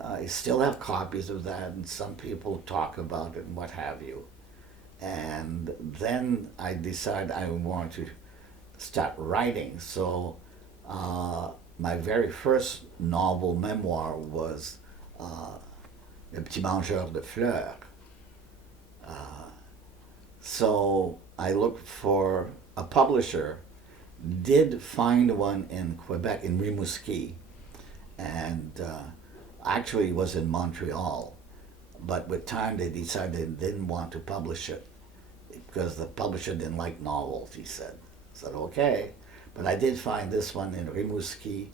I still have copies of that, and some people talk about it and what have you. And then I decided I wanted to start writing. So my very first novel memoir was Le Petit Mangeur de Fleurs. So I looked for a publisher, did find one in Quebec, in Rimouski, and actually it was in Montreal. But with time they decided they didn't want to publish it because the publisher didn't like novels, he said. I said, okay. But I did find this one in Rimouski,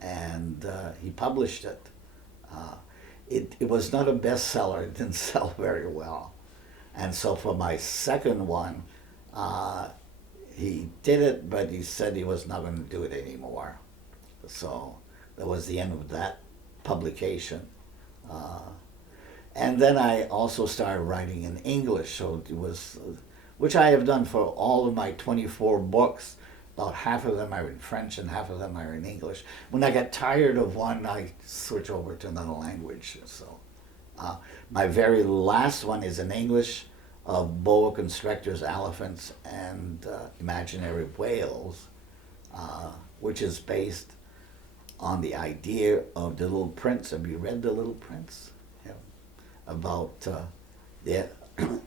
and he published it. It was not a bestseller. It didn't sell very well. And so for my second one, he did it, but he said he was not going to do it anymore. So that was the end of that publication. And then I also started writing in English, so it was, which I have done for all of my 24 books. About half of them are in French and half of them are in English. When I get tired of one, I switch over to another language. So my very last one is in English, of boa constrictors, elephants, and imaginary whales, which is based on the idea of The Little Prince. Have you read The Little Prince? Yeah. About the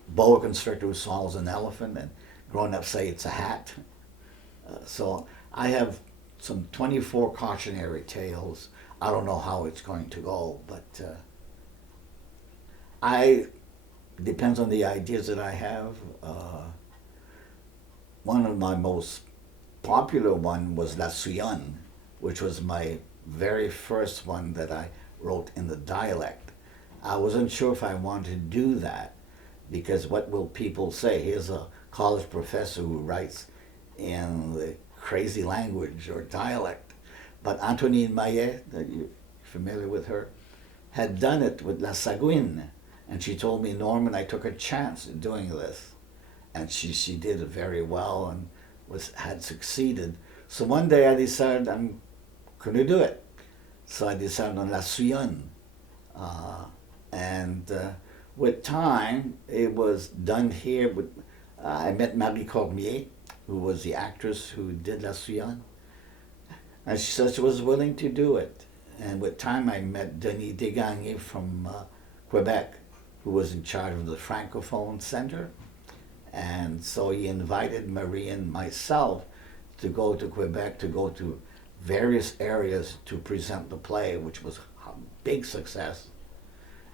boa constrictor who swallows an elephant, and grown-ups say it's a hat. So I have some 24 cautionary tales. I don't know how it's going to go, but depends on the ideas that I have. One of my most popular one was La Suyon, which was my very first one that I wrote in the dialect. I wasn't sure if I wanted to do that, because what will people say? Here's a college professor who writes in the crazy language or dialect. But Antonine Maillet, that you're familiar with her, had done it with La Sagouine. And she told me, Norman, I took a chance in doing this. And she did it very well and had succeeded. So one day I decided I'm going to do it. So I decided on La Suyon. With time, it was done here. I met Marie Cormier, who was the actress who did La Suyon. And she said she was willing to do it. And with time, I met Denis Desgagnés from Quebec, who was in charge of the Francophone Center. And so he invited Marie and myself to go to Quebec, to go to various areas to present the play, which was a big success.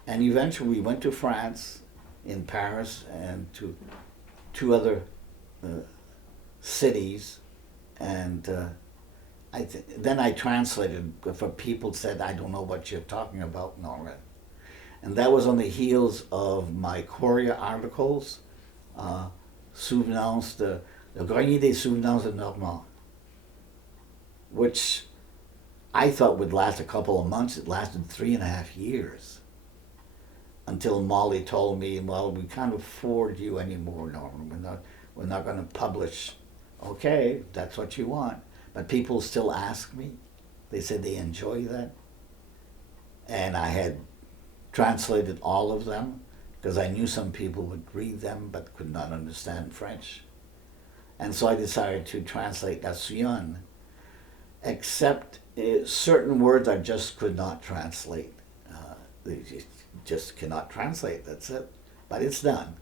And eventually we went to France, in Paris, and to two other cities. And then I translated, for people said, I don't know what you're talking about, Norman. And that was on the heels of my Courier articles, Souvenance le Grenier des Souvenances de Normand, which I thought would last a couple of months. It lasted 3.5 years, until Molly told me, well, we can't afford you anymore, Norman. We're not going to publish. Okay, that's what you want. But people still ask me. They said they enjoy that. And I had translated all of them, because I knew some people would read them but could not understand French. And so I decided to translate La Suyon, except certain words I just could not translate. They just cannot translate, that's it. But it's done.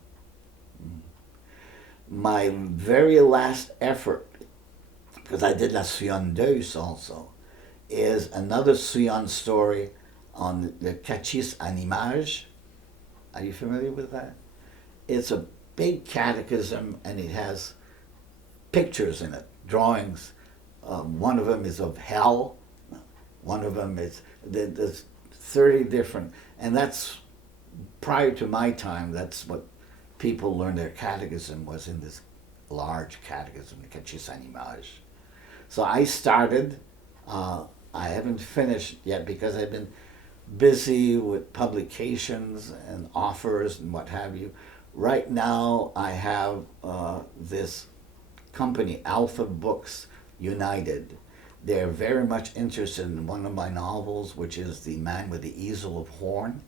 My very last effort, because I did La Suyon Deus also, is another Suyon story on le cachis en image, Are you familiar with that? It's a big catechism, and it has pictures in it, drawings. One of them is of hell. One of them is, there's 30 different, and that's prior to my time. That's what people learned their catechism was in this large catechism, the Catechis Animage. So I started. I haven't finished yet because I've been busy with publications and offers and what have you. Right now, I have this company, Alpha Books United. They're very much interested in one of my novels, which is The Man with the Easel of Horn.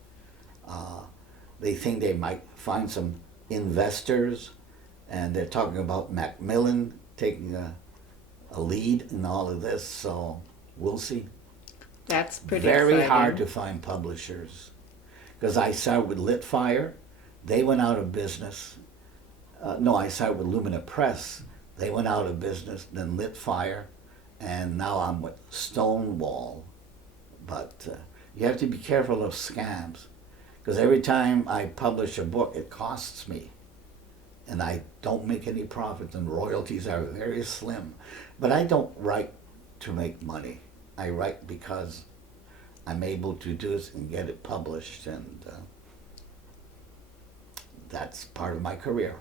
They think they might find some investors, and they're talking about Macmillan taking a lead in all of this, so we'll see. That's pretty Very exciting. hard to find publishers, because I started with Litfire. They went out of business. No, I started with Lumina Press. They went out of business, then Litfire, and now I'm with Stonewall. But you have to be careful of scams, because every time I publish a book, it costs me. And I don't make any profits, and royalties are very slim. But I don't write to make money. I write because I'm able to do it and get it published, and that's part of my career.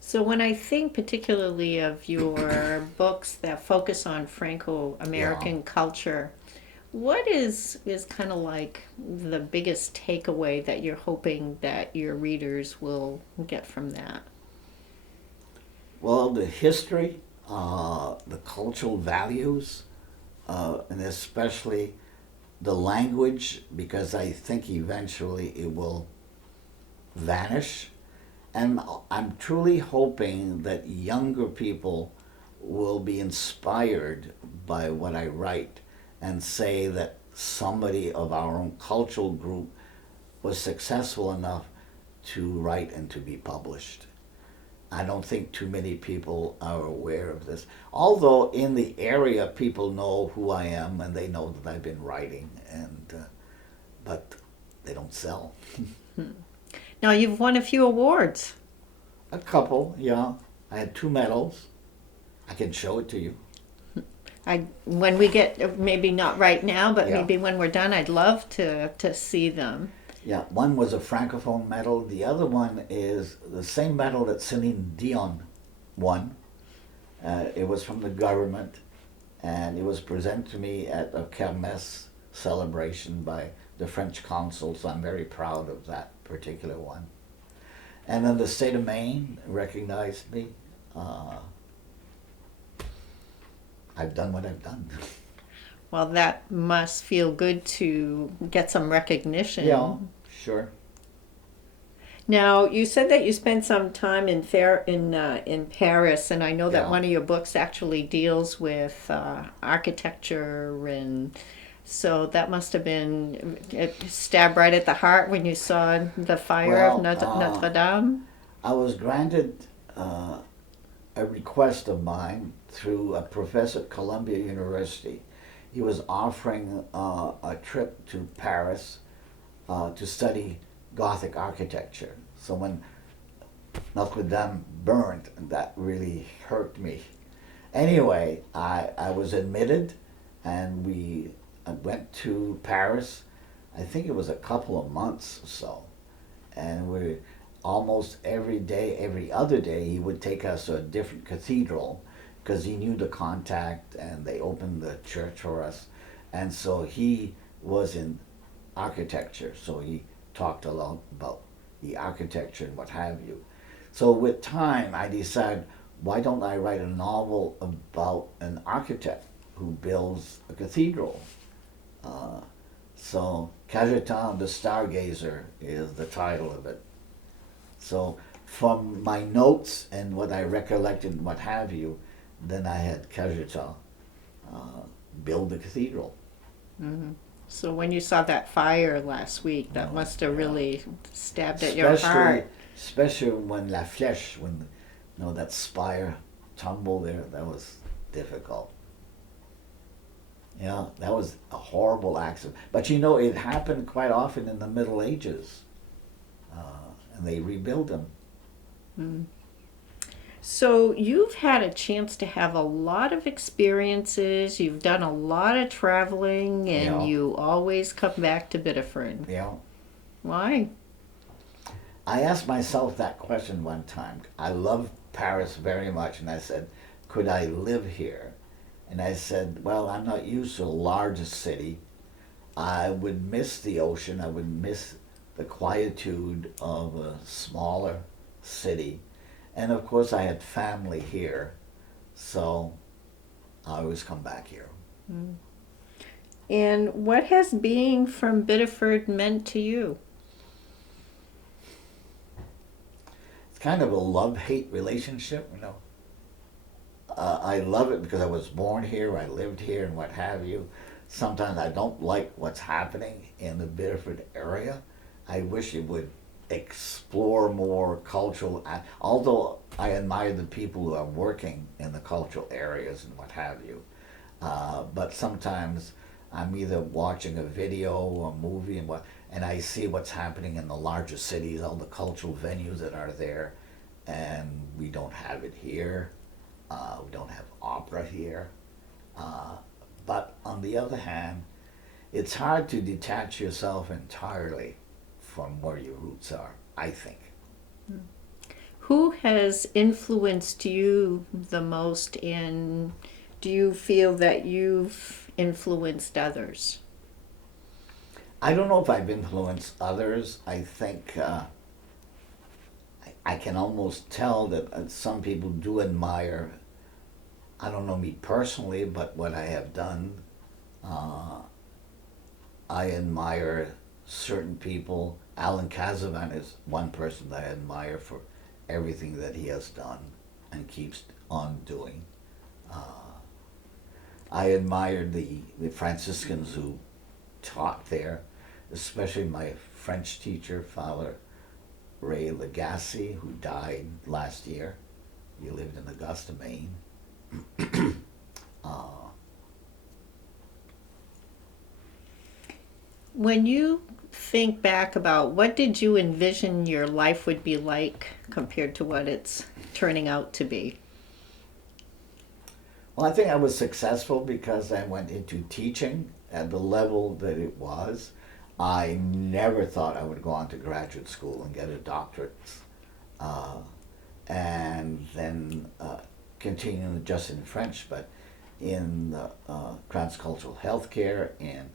So when I think particularly of your books that focus on Franco-American culture, what is kind of like the biggest takeaway that you're hoping that your readers will get from that? Well, the history, the cultural values, and especially the language, because I think eventually it will vanish. And I'm truly hoping that younger people will be inspired by what I write and say that somebody of our own cultural group was successful enough to write and to be published. I don't think too many people are aware of this. Although in the area, people know who I am and they know that I've been writing, and but they don't sell. Now you've won a few awards. A couple, yeah. I had 2 medals. I can show it to you. When we get, maybe not right now, but Yeah. maybe when we're done, I'd love to see them. Yeah, one was a Francophone medal. The other one is the same medal that Celine Dion won. It was from the government, and it was presented to me at a kermesse celebration by the French consul, so I'm very proud of that particular one. And then the State of Maine recognized me. I've done what I've done. Well, that must feel good to get some recognition. Yeah, sure. Now, you said that you spent some time in Paris, and I know that Yeah. one of your books actually deals with architecture, and so that must have been it stabbed right at the heart when you saw the fire of Notre Dame. I was granted a request of mine through a professor at Columbia University. He was offering a trip to Paris to study Gothic architecture. So when Notre Dame burned, that really hurt me. Anyway, I was admitted, and we went to Paris. I think it was a couple of months or so. And we almost every day, every other day, he would take us to a different cathedral because he knew the contact, and they opened the church for us. And so he was in architecture, so he talked a lot about the architecture and what have you. So with time, I decided, why don't I write a novel about an architect who builds a cathedral? So Cajetan the Stargazer is the title of it. So from my notes and what I recollected and what have you, then I had Cajetan build the cathedral. Mm-hmm. So when you saw that fire last week, that must have really stabbed at your heart. Especially when La Flèche, when that spire tumbled there, that was difficult. Yeah, that was a horrible accident. But it happened quite often in the Middle Ages. and they rebuild them. So you've had a chance to have a lot of experiences. You've done a lot of traveling, and Yeah. you always come back to Biddeford. You know, Why? I asked myself that question one time. I love Paris very much, and I said, could I live here? And I said, well, I'm not used to a large city. I would miss the ocean. I would miss the quietude of a smaller city. And of course, I had family here, so I always come back here. And what has being from Biddeford meant to you? It's kind of a love-hate relationship, you know. I love it because I was born here, I lived here, and what have you. Sometimes I don't like what's happening in the Biddeford area. I wish it would explore more cultural, although I admire the people who are working in the cultural areas and what have you. But sometimes I'm either watching a video or a movie and I see what's happening in the larger cities, all the cultural venues that are there, and we don't have it here. We don't have opera here. But on the other hand, it's hard to detach yourself entirely from where your roots are, I think. Who has influenced you the most, and do you feel that you've influenced others? I don't know if I've influenced others. I think I can almost tell that some people do admire, I don't know me personally, but what I have done. I admire certain people. Alan Casavan is one person that I admire for everything that he has done and keeps on doing. I admired the Franciscans who taught there, especially my French teacher, Father Ray Legacy, who died last year. He lived in Augusta, Maine. When you think back about what did you envision your life would be like compared to what it's turning out to be? Well, I think I was successful because I went into teaching at the level that it was. I never thought I would go on to graduate school and get a doctorate, and then continue just in French, but in transcultural healthcare, in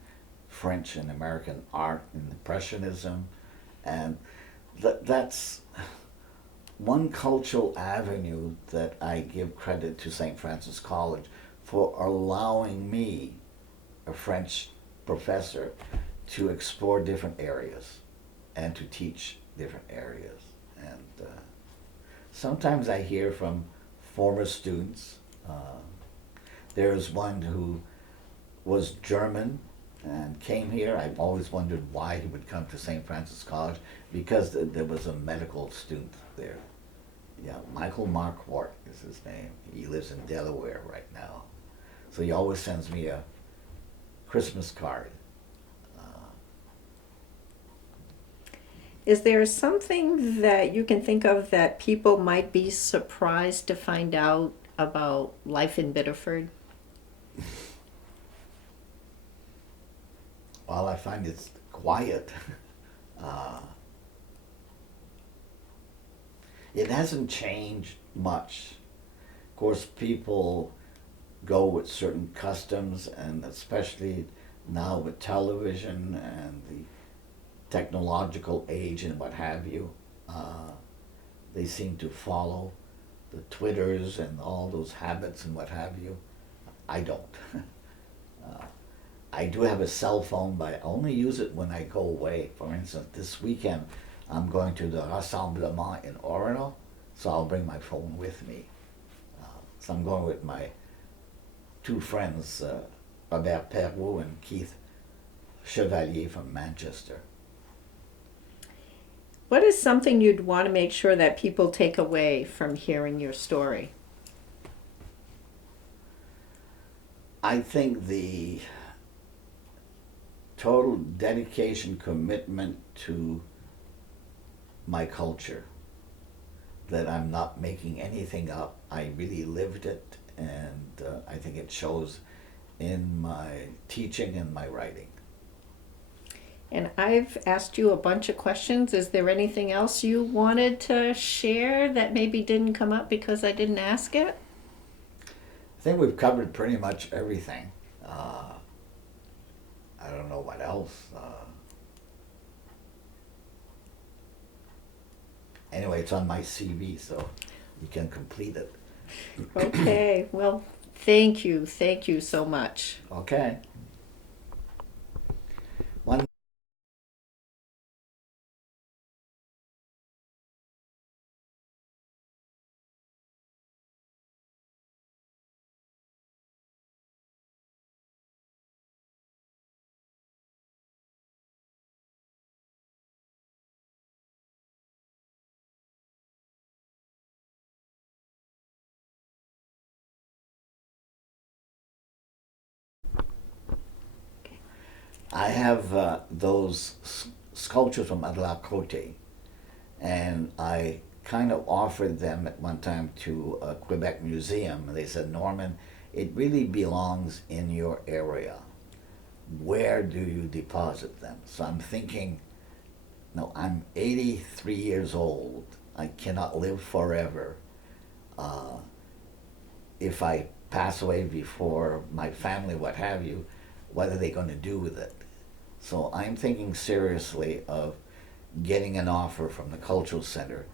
French and American art and Impressionism, and that's one cultural avenue that I give credit to St. Francis College for allowing me, a French professor, to explore different areas and to teach different areas. And sometimes I hear from former students. There's one who was German and came here. I've always wondered why he would come to St. Francis College, because there was a medical student there. Yeah, Michael Marquardt is his name. He lives in Delaware right now. So he always sends me a Christmas card. Is there something that you can think of that people might be surprised to find out about life in Biddeford? Well, I find it's quiet. It hasn't changed much. Of course, people go with certain customs, and especially now with television and the technological age and what have you, they seem to follow the Twitters and all those habits and what have you. I don't. I do have a cell phone, but I only use it when I go away. For instance, this weekend I'm going to the Rassemblement in Orono, so I'll bring my phone with me. So I'm going with my two friends, Robert Perrault and Keith Chevalier from Manchester. What is something you'd want to make sure that people take away from hearing your story? I think the total dedication, commitment to my culture, that I'm not making anything up. I really lived it, and I think it shows in my teaching and my writing. And I've asked you a bunch of questions. Is there anything else you wanted to share that maybe didn't come up because I didn't ask it? I think we've covered pretty much everything. I don't know what else. Anyway, it's on my CV, so you can complete it. Okay, well, thank you. Thank you so much. Okay. One. I have those sculptures from Adelacote, and I kind of offered them at one time to a Quebec museum, and they said, Norman, it really belongs in your area. Where do you deposit them? So I'm thinking, no, I'm 83 years old. I cannot live forever. If I pass away before my family, what have you, what are they going to do with it? So I'm thinking seriously of getting an offer from the cultural center,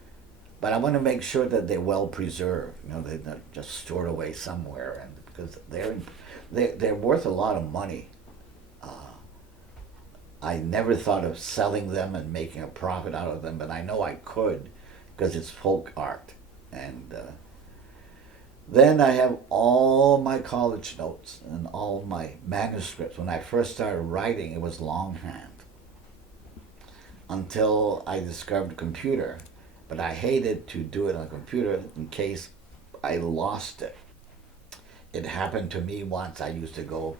but I want to make sure that they're well preserved. You know, they're not just stored away somewhere, and because they're worth a lot of money. I never thought of selling them and making a profit out of them, but I know I could because it's folk art. And then I have all my college notes and all my manuscripts. When I first started writing, it was longhand until I discovered a computer. But I hated to do it on a computer in case I lost it. It happened to me once. I used to go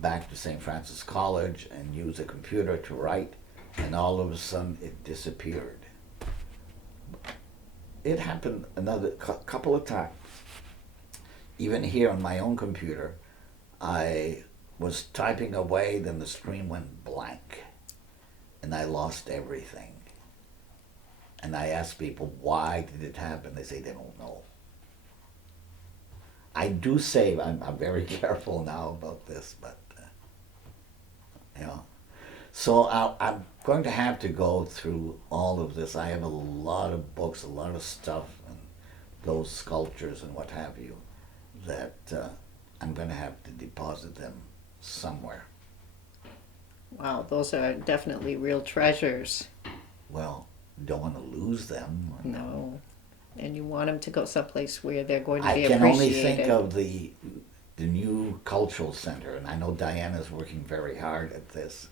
back to St. Francis College and use a computer to write, and all of a sudden it disappeared. It happened another couple of times. Even here on my own computer, I was typing away, then the screen went blank, and I lost everything. And I asked people, why did it happen? They say they don't know. I do save. I'm very careful now about this, but you know. So I'm going to have to go through all of this. I have a lot of books, a lot of stuff, and those sculptures and what have you, that I'm going to have to deposit them somewhere. Wow, those are definitely real treasures. Well, don't want to lose them. No. And you want them to go someplace where they're going to I be can appreciated. only think of the new cultural center, and I know Diana's working very hard at this,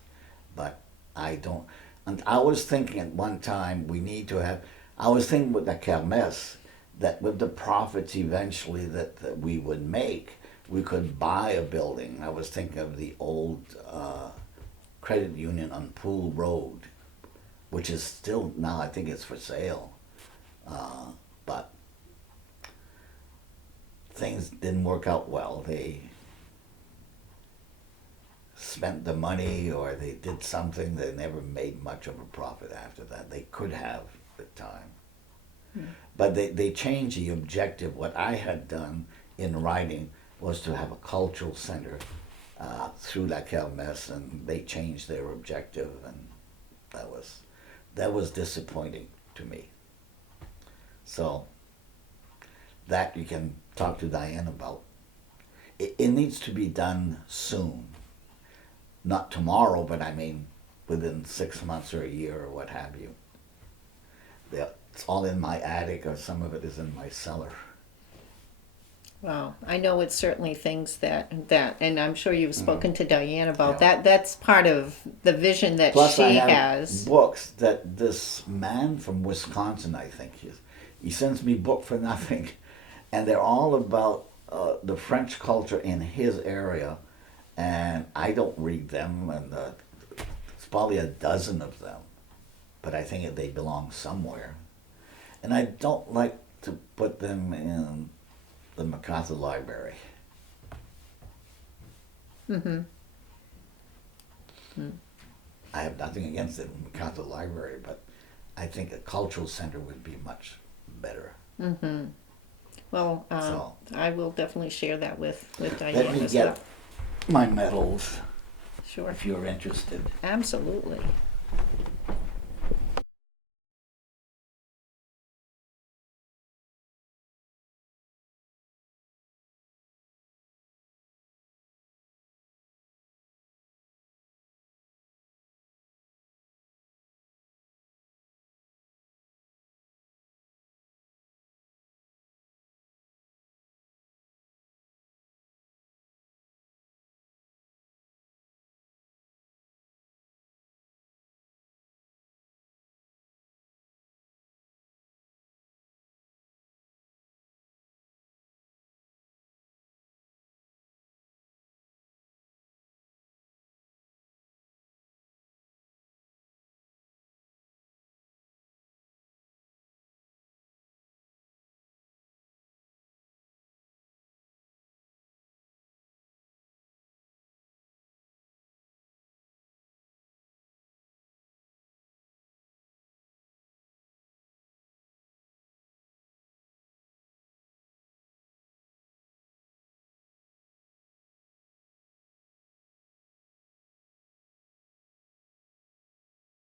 but I don't. And I was thinking at one time we need to have. I was thinking with the kermesse that with the profits eventually that we would make, we could buy a building. I was thinking of the old credit union on Poole Road, which is still now, I think it's for sale. But things didn't work out well. They spent the money, or they did something. They never made much of a profit after that. They could have at the time. But they changed the objective. What I had done in writing was to have a cultural center through La Kermesse, and they changed their objective, and that was disappointing to me. So that you can talk to Diane about. It needs to be done soon. Not tomorrow, but I mean within 6 months or a year or what have you. It's all in my attic, or some of it is in my cellar. Wow, I know it's certainly things that, and I'm sure you've spoken to Diane about Yeah. that. That's part of the vision that Plus, she I have has. books that this man from Wisconsin, I think, he sends me book for nothing, and they're all about the French culture in his area, and I don't read them, and it's probably a dozen of them. but I think they belong somewhere. And I don't like to put them in the MacArthur Library. Mm-hmm. I have nothing against the MacArthur Library, but I think a cultural center would be much better. Mm-hmm. Well, So- I will definitely share that with Diane Let me as get well. my medals Sure. if you're interested. Absolutely.